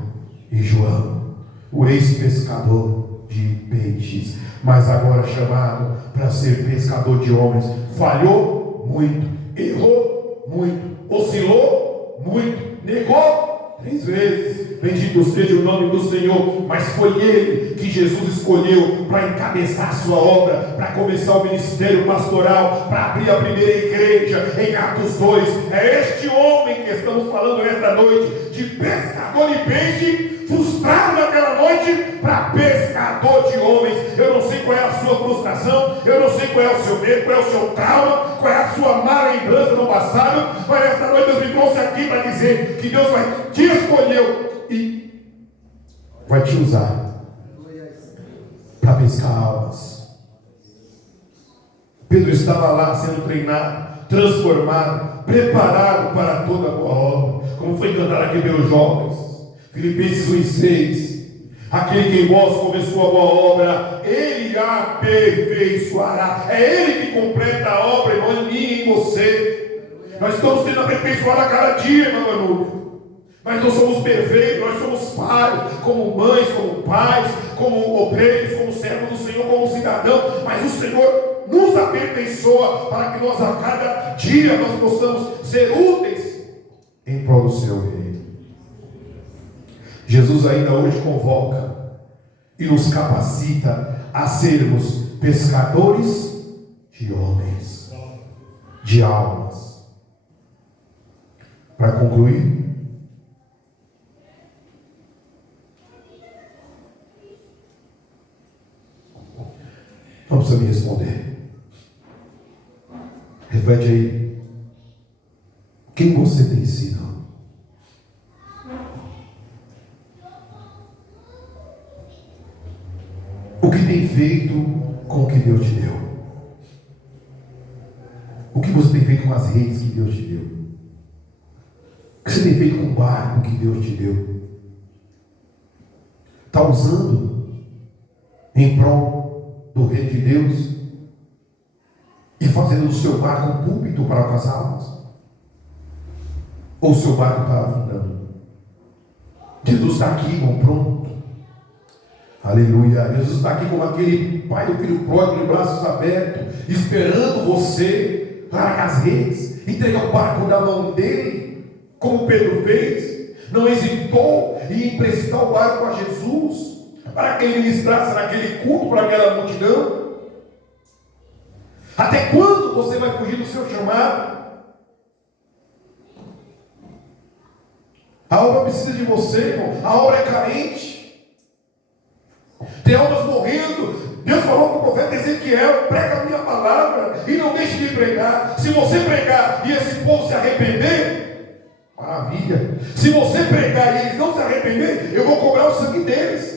e João, o ex-pescador de peixes, mas agora chamado para ser pescador de homens. Falhou muito, errou muito, oscilou muito, negou 3 vezes. Bendito seja o nome do Senhor. Mas foi ele que Jesus escolheu para encabeçar a sua obra, para começar o ministério pastoral, para abrir a primeira igreja em Atos 2. É este homem que estamos falando nesta noite, de pescador de peixe, frustrado naquela noite, para pescador de homens. Eu não sei qual é a sua frustração, eu não sei qual é o seu medo, qual é o seu trauma, qual é a sua má lembrança no passado, mas esta noite Deus me trouxe aqui para dizer que Deus te escolheu e vai te usar para pescar almas. Pedro estava lá sendo treinado, transformado, preparado para toda a boa obra, como foi cantado aqui pelos jovens. Filipenses 1,6: aquele que em vós começou a boa obra, ele a aperfeiçoará. É ele que completa a obra, não em mim e em você. Nós estamos sendo aperfeiçoados a cada dia, meu amigo. Mas nós somos perfeitos, nós somos pais, como mães, como pais, como obreiros, como servos do Senhor, como cidadão. Mas o Senhor nos aperfeiçoa para que nós a cada dia nós possamos ser úteis em prol do seu reino. Jesus ainda hoje convoca e nos capacita a sermos pescadores de homens, de almas. Para concluir, não precisa me responder. Reflete aí. Quem você tem sido? O que tem feito com o que Deus te deu? O que você tem feito com as redes que Deus te deu? O que você tem feito com o barco que Deus te deu? Está usando em prol do reino de Deus e fazendo do seu barco um púlpito para as almas? Ou o seu barco está afundando? Jesus está aqui, irmão, pronto. Aleluia. Jesus está aqui como aquele pai do filho pródigo, de braços abertos, esperando você largar as redes, entregar o barco da mão dele, como Pedro fez. Não hesitou em emprestar o barco a Jesus, para que ele ministrasse naquele culto para aquela multidão. Até quando você vai fugir do seu chamado? A obra precisa de você, irmão. A obra é carente. Tem almas morrendo. Deus falou para o profeta Ezequiel: prega a minha palavra e não deixe de pregar. Se você pregar e esse povo se arrepender, maravilha. Se você pregar e eles não se arrepender, eu vou cobrar o sangue deles.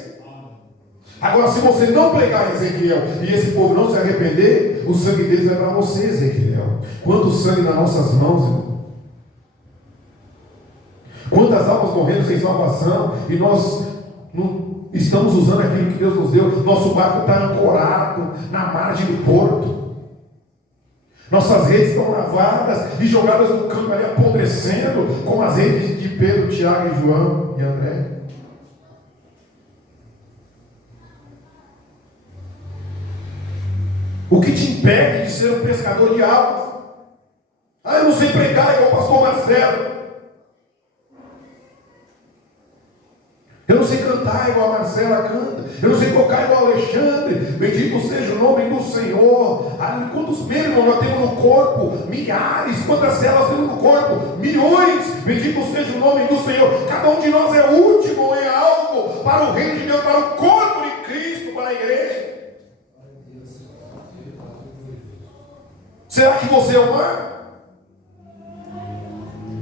Agora, se você não pregar, Ezequiel, e esse povo não se arrepender, o sangue deles vai para você, Ezequiel. Quanto sangue nas nossas mãos, irmão. Quantas almas morrendo sem salvação, e nós não estamos usando aquilo que Deus nos deu. Nosso barco está ancorado na margem do porto. Nossas redes estão lavadas e jogadas no campo ali, apodrecendo, como as redes de Pedro, Tiago e João e André. O que te impede de ser um pescador de almas? Eu não sei pregar igual o pastor Marcelo. Eu não sei cantar cantar igual a Marcela canta, eu não sei tocar igual o Alexandre. Bendito seja o nome do Senhor. Quantos membros nós temos no corpo? Milhares. Quantas células temos no corpo? Milhões. Bendito seja o nome do Senhor. Cada um de nós é último em algo para o reino de Deus, para o corpo de Cristo, para a igreja. Será que você é o mar?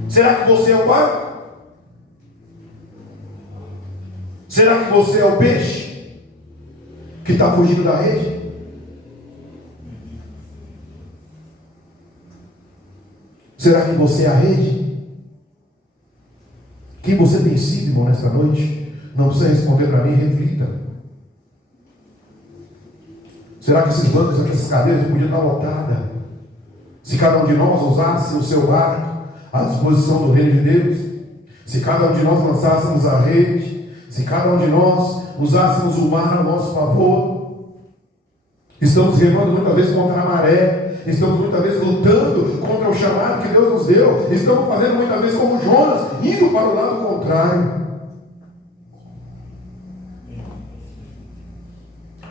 Será que você é o mar? Será que você é o peixe que está fugindo da rede? Será que você é a rede? Quem você tem sido, irmão, nesta noite? Não precisa responder para mim, reflita. Será que esses bancos, essas cadeiras podiam estar lotadas? Se cada um de nós usasse o seu barco à disposição do reino de Deus, se cada um de nós lançássemos a rede, se cada um de nós usássemos o mar a nosso favor, estamos remando muitas vezes contra a maré, estamos muitas vezes lutando contra o chamado que Deus nos deu, estamos fazendo muitas vezes como Jonas, indo para o lado contrário.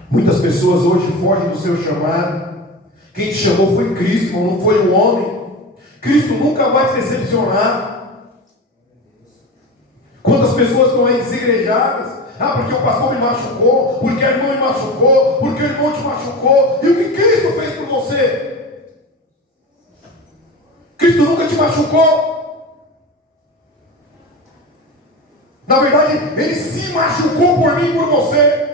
Muitas pessoas hoje fogem do seu chamado. Quem te chamou foi Cristo, não foi o homem. Cristo nunca vai te decepcionar. Quantas pessoas estão aí desigrejadas? Porque o pastor me machucou, porque a irmã me machucou, porque o irmão te machucou. E o que Cristo fez por você? Cristo nunca te machucou. Na verdade, Ele se machucou por mim e por você.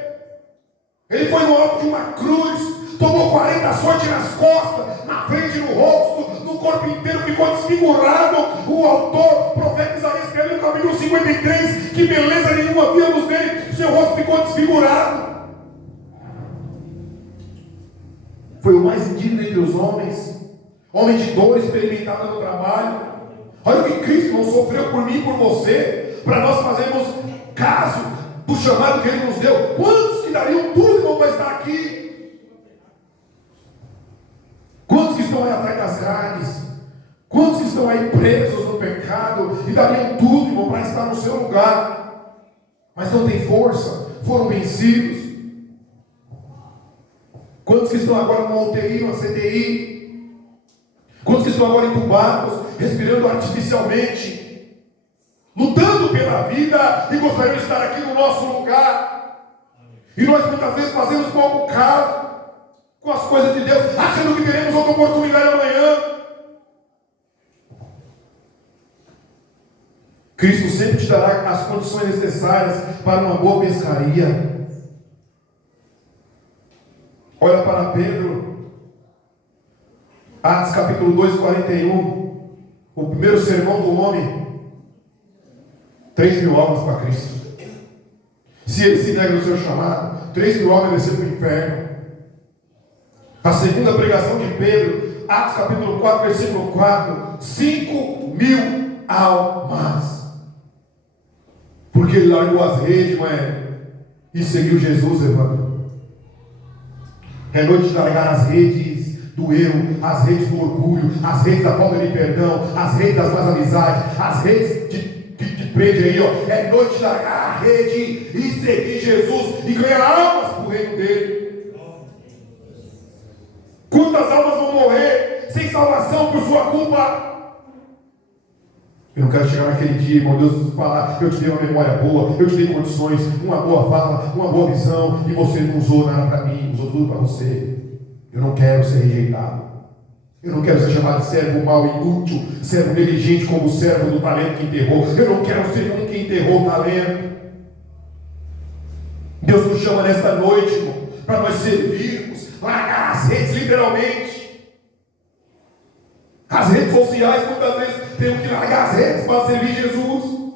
Ele foi no alto de uma cruz, tomou 40 açoites nas costas, na frente, no rosto, no corpo inteiro, ficou desfigurado. O autor, o profeta Isaías, escreveu no capítulo 53, que beleza nenhuma víamos nele, seu rosto ficou desfigurado. Foi o mais indigno entre os homens, homem de dor experimentada no trabalho. Olha o que Cristo não sofreu por mim e por você, para nós fazermos caso do chamado que Ele nos deu. Quantos que dariam tudo, irmão, para estar aqui? Quantos que estão aí atrás das grades? Quantos que estão aí presos no pecado e dariam tudo, irmão, para estar no seu lugar, mas não tem força, foram vencidos? Quantos que estão agora numa UTI, numa CTI? Quantos que estão agora entubados, respirando artificialmente, lutando pela vida e gostariam de estar aqui no nosso lugar? E nós muitas vezes fazemos pouco caso com as coisas de Deus, achando que teremos outra oportunidade amanhã. Cristo sempre te dará as condições necessárias para uma boa pescaria. Olha para Pedro, Atos capítulo 2, 41, o primeiro sermão do homem, 3.000 almas para Cristo. Se ele se nega no seu chamado, 3.000 almas descer para o inferno. A segunda pregação de Pedro, Atos capítulo 4, versículo 4, 5.000 almas. Porque ele largou as redes, e seguiu Jesus, Evandro. É noite de largar as redes do eu, as redes do orgulho, as redes da falta de perdão, as redes das más amizades, as redes que te prende aí, ó. É noite de largar a rede e seguir Jesus e ganhar almas para o reino dele. Quantas almas vão morrer sem salvação por sua culpa? Eu não quero chegar naquele dia, irmão, Deus falar, eu te dei uma memória boa, eu te dei condições, uma boa fala, uma boa visão, e você não usou nada para mim, usou tudo para você. Eu não quero ser rejeitado. Eu não quero ser chamado de servo mau, inútil, servo negligente como o servo do talento que enterrou. Eu não quero ser um que enterrou o talento. Deus nos chama nesta noite, irmão, para nós servirmos, largar as redes literalmente. As redes sociais, muitas vezes, temos que largar as redes para servir Jesus.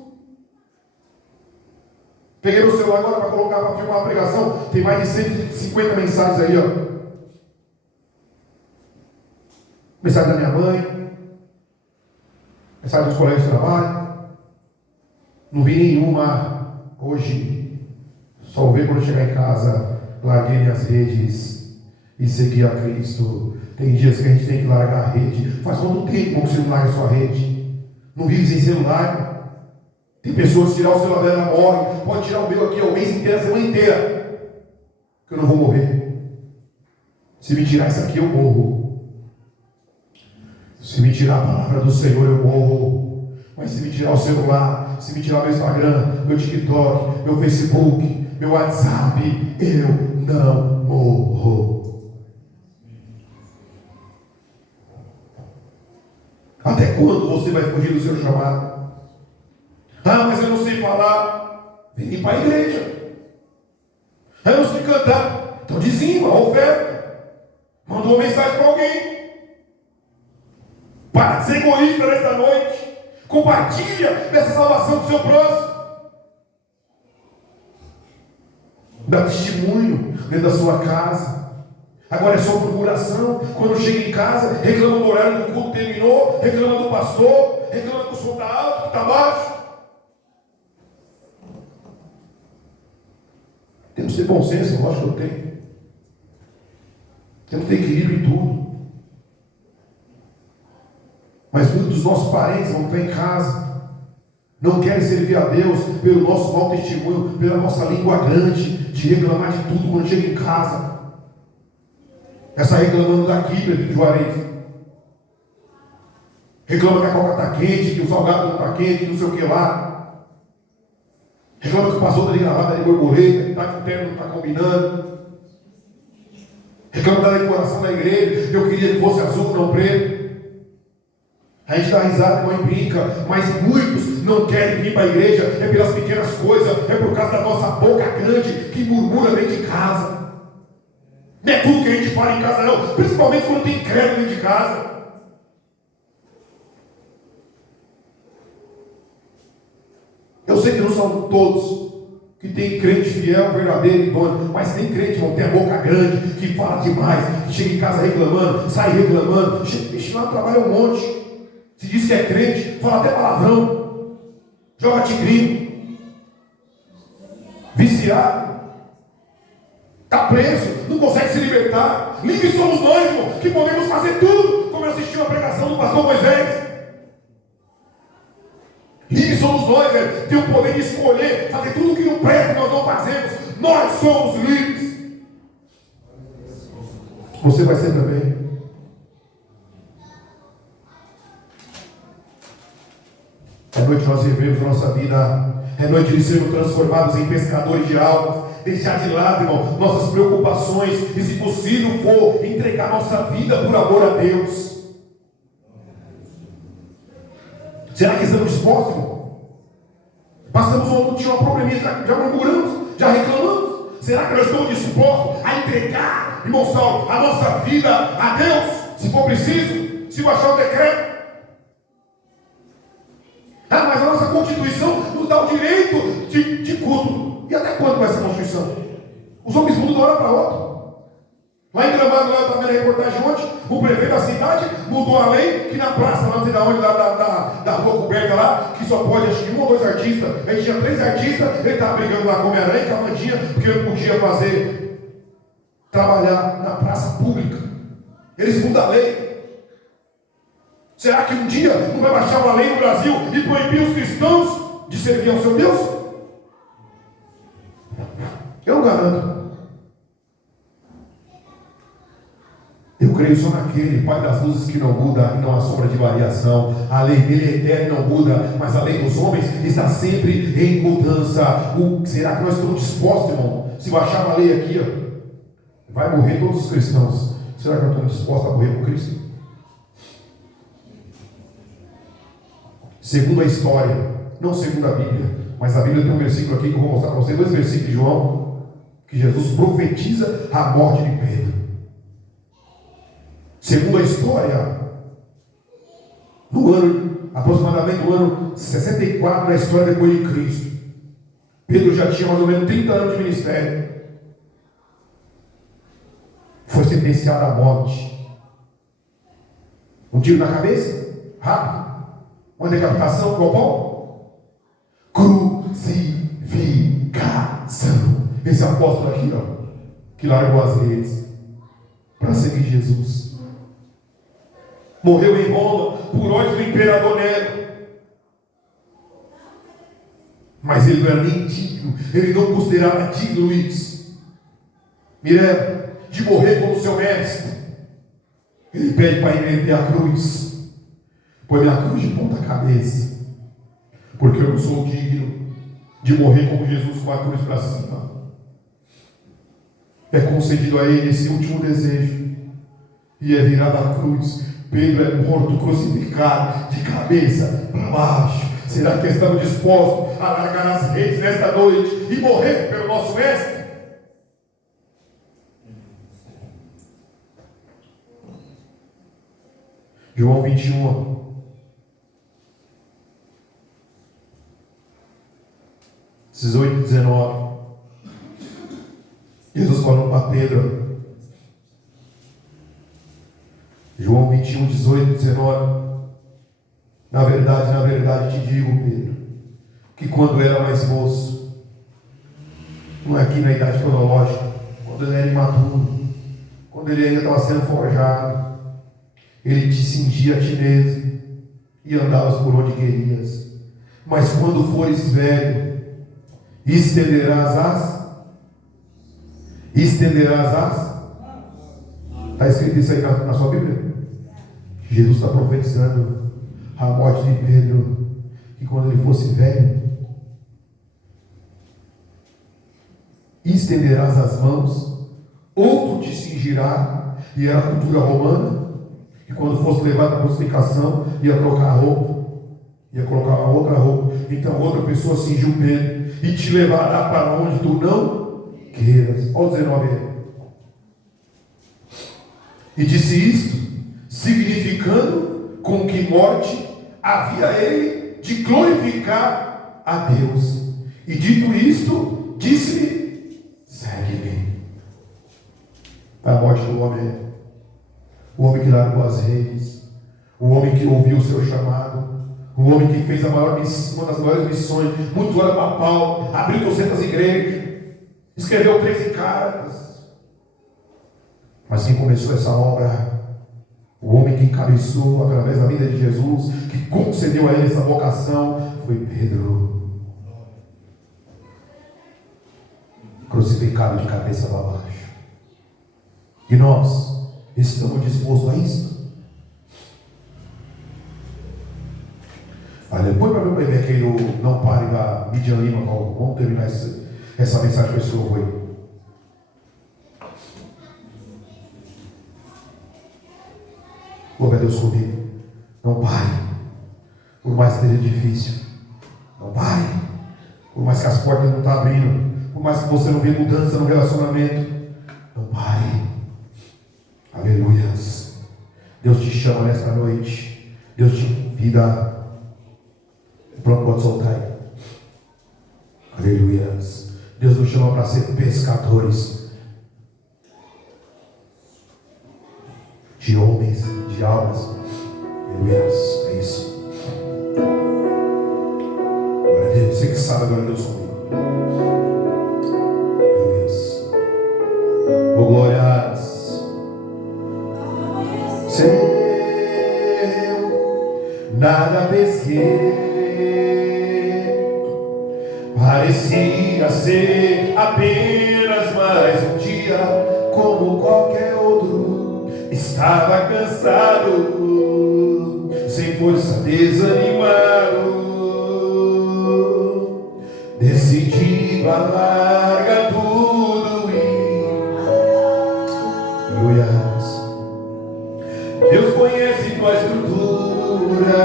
Peguei meu celular agora para colocar para filmar uma pregação. Tem mais de 150 mensagens aí, ó. Mensagem da minha mãe, mensagem dos colegas de trabalho. Não vi nenhuma hoje. Só vou ver quando chegar em casa. Larguei minhas redes e segui a Cristo. Tem dias que a gente tem que largar a rede. Faz quanto tempo que você não larga a sua rede? Não vive sem celular? Tem pessoas que tirar o seu labelo, ela morre. Pode tirar o meu aqui, o mês inteiro, a semana inteira, que eu não vou morrer. Se me tirar isso aqui, eu morro. Se me tirar a palavra do Senhor, eu morro. Mas se me tirar o celular, se me tirar meu Instagram, meu TikTok, meu Facebook, meu WhatsApp, eu não morro. Até quando você vai fugir do seu chamado? Ah, mas eu não sei falar. Vem para a igreja. Ah, eu não sei cantar. Então dizima, oferta. Manda uma mensagem para alguém. Para de ser egoísta nesta noite. Compartilha essa salvação do seu próximo. Dá testemunho dentro da sua casa. Agora é só murmuração. Quando chega em casa, reclama do horário do culto terminou, reclama do pastor, reclama que o som está alto, que está baixo. Temos que ter bom senso, eu acho que eu tenho. Temos que ter equilíbrio em tudo. Mas muitos dos nossos parentes vão estar em casa, não querem servir a Deus pelo nosso mau testemunho, pela nossa língua grande, de reclamar de tudo quando chega em casa. Essa reclamando daqui, Pedro Juarez. Reclama que a coca está quente, que o salgado não está quente, não sei o que lá. Reclama que o pastor está de gravata de borboleta, que está com o terno, não está combinando. Reclama da decoração da igreja, eu queria que fosse azul, não preto. A gente dá risada, mãe brinca, mas muitos não querem vir para a igreja, é pelas pequenas coisas, é por causa da nossa boca grande que murmura dentro de casa. Não é tudo que a gente fala em casa, não, principalmente quando tem credo dentro de casa. Eu sei que não são todos que tem crente fiel, verdadeiro e dono, mas tem crente que não tem a boca grande, que fala demais, que chega em casa reclamando, sai reclamando, chega lá, trabalha um monte. Se diz que é crente, fala até palavrão, joga tigrinho, viciado, está preso, não consegue se libertar. Livres somos nós, irmão, que podemos fazer tudo, como eu assisti uma pregação do pastor Moisés. Livres somos nós, velho, tem o poder de escolher, fazer tudo o que não presta, que nós não fazemos. Nós somos livres. Você vai ser também. É noite nós vivemos a nossa vida. É noite de sermos transformados em pescadores de almas. Deixar de lado, irmão, nossas preocupações. E se possível for, entregar nossa vida por amor a Deus. Será que estamos dispostos, irmão? Passamos ontem, tinha uma probleminha, já murmuramos, já reclamamos. Será que nós estamos dispostos a entregar, irmão Saulo, a nossa vida a Deus? Se for preciso, se baixar o decreto. Ah, mas a nossa Constituição nos dá o direito de culto. E até quando vai ser a Constituição? Os homens mudam de uma hora para outra. Lá em Gramado, lá eu estava vendo a reportagem ontem, o prefeito da cidade mudou a lei que na praça, lá não sei de onde, da rua coberta lá, que só pode, acho que 1 ou 2 artistas. A gente tinha 3 artistas, ele estava brigando lá com Homem-Aranha e com a Mandinha, porque ele não podia trabalhar na praça pública. Eles mudam a lei. Será que um dia não vai baixar uma lei no Brasil e proibir os cristãos de servir ao seu Deus? Eu não garanto. Eu creio só naquele Pai das luzes que não muda e não há sombra de variação. A lei dele é eterna e não muda, mas a lei dos homens está sempre em mudança. Será que nós estamos dispostos, irmão? Se baixar uma lei aqui, ó, vai morrer todos os cristãos. Será que nós estamos dispostos a morrer por Cristo? Segundo a história, não segundo a Bíblia, mas a Bíblia tem um versículo aqui que eu vou mostrar para você, 2 versículos de João, que Jesus profetiza a morte de Pedro. Segundo a história, aproximadamente no ano 64 da história depois de Cristo, Pedro já tinha mais ou menos 30 anos de ministério. Foi sentenciado à morte. Um tiro na cabeça, rápido. Uma decapitação, global. Crucificação. Esse apóstolo aqui, ó, que largou as redes para seguir Jesus. Morreu em Roma por ordem do imperador Nero. Mas ele não era nem digno, ele não considerava digno, Luiz, Mirella, de morrer como seu mestre. Ele pede para ele meter a cruz, põe a cruz de ponta cabeça, porque eu não sou digno de morrer como Jesus com a cruz para cima. É concedido a ele esse último desejo, e é virado a cruz. Pedro é morto, crucificado, de cabeça para baixo. Será que estamos dispostos a largar as redes nesta noite e morrer pelo nosso mestre? João 21, 18 e 19. Jesus falou para Pedro. João 21, 18 e 19. Na verdade te digo, Pedro, que quando era mais moço, não é aqui na idade cronológica, quando ele era imaturo, quando ele ainda estava sendo forjado, ele te cingia a ti mesmo e andavas por onde querias. Mas quando fores velho, estenderás as. Está escrito isso aí na sua Bíblia? Jesus está profetizando a morte de Pedro, que quando ele fosse velho, estenderás as mãos, outro te cingirá, e era a cultura romana, que quando fosse levado à crucificação, ia trocar a roupa, ia colocar uma outra roupa, então outra pessoa cingiu Pedro, e te levará para onde tu não queiras. Olha o 19 aí. E disse isto, significando com que morte havia ele de glorificar a Deus. E dito isto, disse-lhe: segue-me. A morte do homem, o homem que largou as redes, o homem que ouviu o seu chamado, o homem que fez uma das maiores missões. Muitos olham para Paulo, abriu 200 igrejas, escreveu 13 cartas. Mas quem começou essa obra, o homem que encabeçou através da vida de Jesus, que concedeu a ele essa vocação, foi Pedro, crucificado de cabeça para baixo. E nós estamos dispostos a isso? Olha, põe para meu bebê aqui do Não Pare da Midian Lima. Vamos terminar essa mensagem com esse louvor aí. Louve a Deus comigo. Não pare, por mais que seja difícil. Não pare, por mais que as portas não estão abrindo, por mais que você não vê mudança no relacionamento. Não pare. Aleluias. Deus te chama nesta noite. Deus te convida. Pronto, pode soltar aí. Aleluias. Deus nos chama para ser pescadores de homens, de almas. Aleluia, é isso. Glória a Deus. Você que sabe, glória a Deus comigo. Aleluia. Oh, glórias. Seu, nada pesquei. Parecia ser apenas mais um dia, como qualquer outro. Estava cansado, sem força, desanimado, decidido a largar tudo e aleluias. Deus conhece tua estrutura,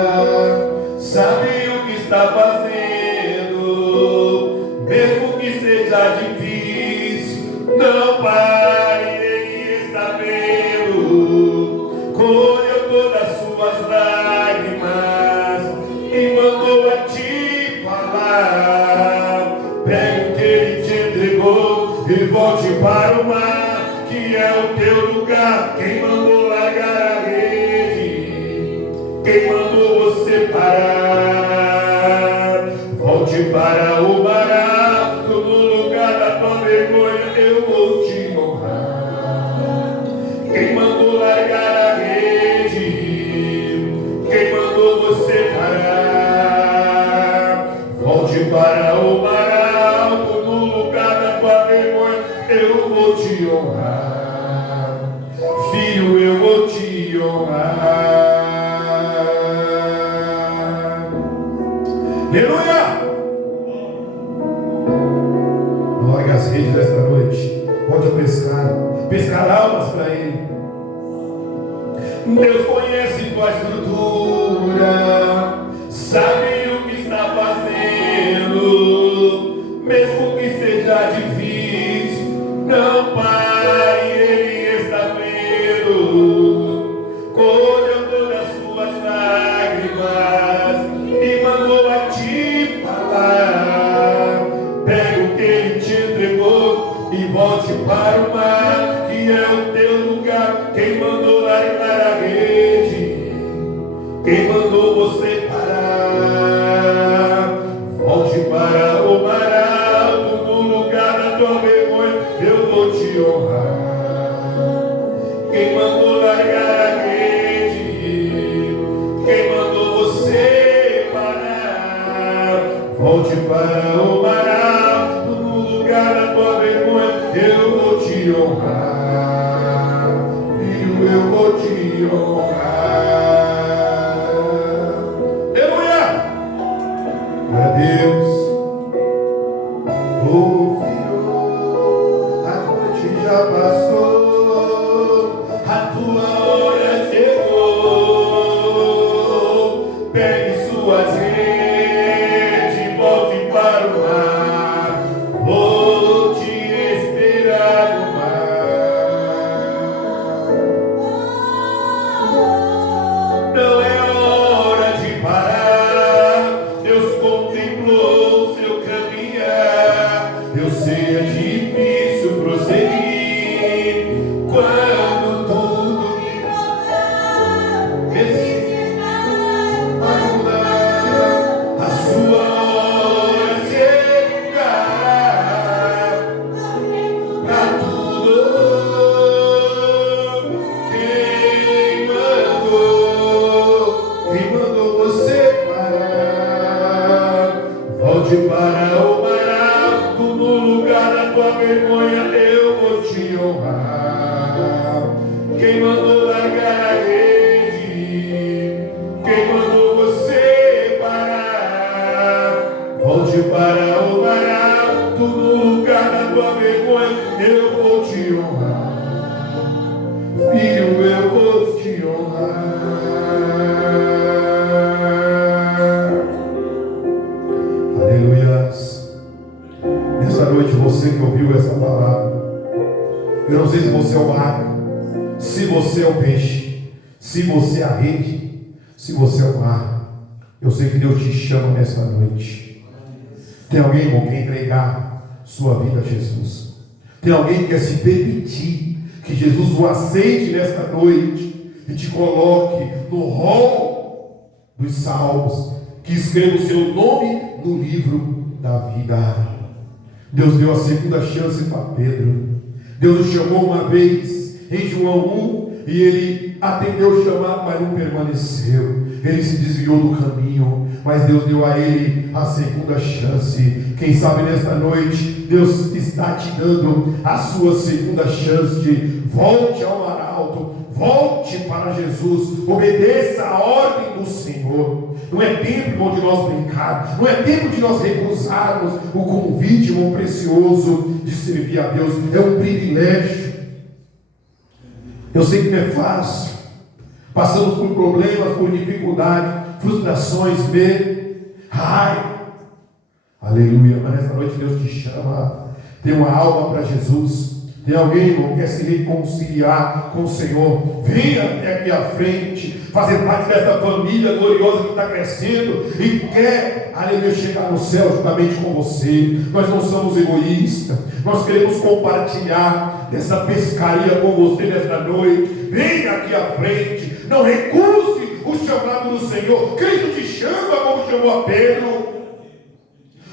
sabe o que está fazendo, mesmo que seja difícil. Não pare, Ele está vendo. Colheu todas as suas lágrimas e mandou a te falar. Pega o que Ele te entregou e volte para o mar, que é o teu lugar. Quem mandou largar a rede? Quem mandou você parar? Aleluia! Não largue as redes desta noite. Pode pescar almas para Ele. Deus conhece tua estrutura, sabe o que está fazendo, mesmo que seja difícil, não pare, Ele está vendo. Colheu todas as suas lágrimas e mandou a te falar. Pega o que Ele te entregou e volte para o mar, que é o teu lugar. Quem mandou largar a rede? Quem mandou você parar? Volte para o mar alto, no lugar da tua vergonha eu vou te honrar. Quem mandou largar a rede? Quem mandou você parar? Volte para o mar alto, no lugar da tua vergonha eu vou te honrar. Filho, eu vou te honrar. Aleluia! Glória a Deus. Oh, filho, a noite já passou, a tua hora chegou. Pegue suas redes, volte para o mar. Vou te esperar no mar. Não é hora de parar. Deus contemplou seu caminhar. Eu sei é difícil prosseguir quando tudo vai mudar. A sua hora chegará pra tudo. Quem mandou você parar? Volte para o mar alto, no lugar da tua vergonha eu vou te honrar. Quem mandou largar a rede? Quem mandou você parar? Volte para o mar alto, no lugar da tua vergonha eu vou te honrar. Filho, eu vou te honrar. Aleluias. Nessa noite, você que ouviu essa palavra, eu não sei se você é o barco, se você é o peixe, se você é a rede, se você é o mar. Eu sei que Deus te chama nessa noite. Tem alguém, irmão, que quer entregar sua vida a Jesus? Tem alguém que quer se permitir que Jesus o aceite nesta noite e te coloque no rol dos salvos, que escreva o seu nome no livro da vida? Deus deu a segunda chance para Pedro. Deus o chamou uma vez em João 1 e ele atendeu o chamado, mas não permaneceu. Ele se desviou do caminho, mas Deus deu a ele a segunda chance. Quem sabe nesta noite Deus está te dando a sua segunda chance. Volte ao mar alto, volte para Jesus, obedeça a ordem do Senhor. Não é tempo, irmão, de nós brincar, não é tempo de nós recusarmos o convite, irmão, precioso de servir a Deus. É um privilégio. Eu sei que não é fácil, passamos por problemas, por dificuldades, frustrações, medo, raiva. Aleluia. Mas nessa noite Deus te chama. Tem uma alma para Jesus. Tem alguém, irmão, que quer se reconciliar com o Senhor? Venha até aqui à frente, fazer parte dessa família gloriosa que está crescendo e quer, aleluia, chegar no céu juntamente com você. Nós não somos egoístas, nós queremos compartilhar dessa pescaria com você nesta noite. Venha aqui à frente, não recuse o chamado do Senhor. Cristo te chama como chamou a Pedro.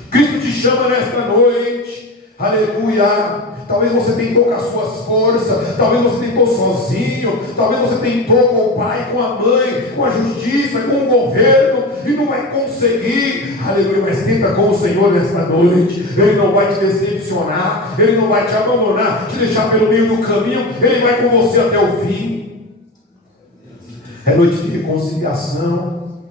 Cristo te chama nesta noite. Aleluia. Talvez você tentou com as suas forças, talvez você tentou sozinho, talvez você tentou com o pai, com a mãe, com a justiça, com o governo, e não vai conseguir. Aleluia, mas tenta com o Senhor nesta noite. Ele não vai te decepcionar, Ele não vai te abandonar, te deixar pelo meio do caminho. Ele vai com você até o fim. É noite de reconciliação,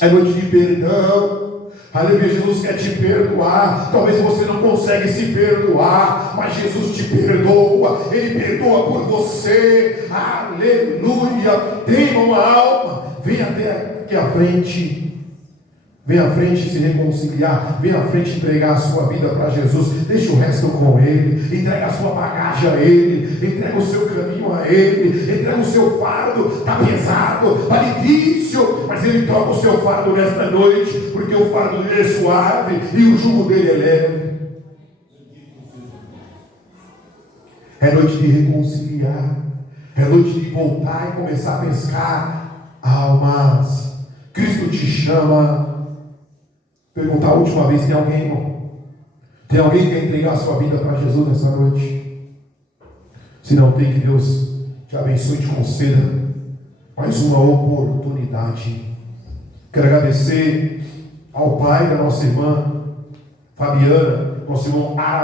é noite de perdão, Aleluia, Jesus quer te perdoar. Talvez você não consegue se perdoar, mas Jesus te perdoa. Ele perdoa por você. Aleluia. Tenha uma alma. Vem até aqui à frente. Vem à frente se reconciliar. Vem à frente entregar a sua vida para Jesus. Deixa o resto com Ele. Entrega a sua bagagem a Ele. Entrega o seu caminho a Ele. Entrega o seu fardo. Está pesado, está difícil, mas Ele troca o seu fardo nesta noite, porque o fardo dele é suave e o jugo dele é leve. É noite de reconciliar. É noite de voltar e começar a pescar almas. Cristo te chama. Perguntar a última vez: tem alguém, irmão? Tem alguém que quer entregar a sua vida para Jesus nessa noite? Se não tem, que Deus te abençoe e te conceda mais uma oportunidade. Quero agradecer ao pai da nossa irmã Fabiana, nosso irmão Ara.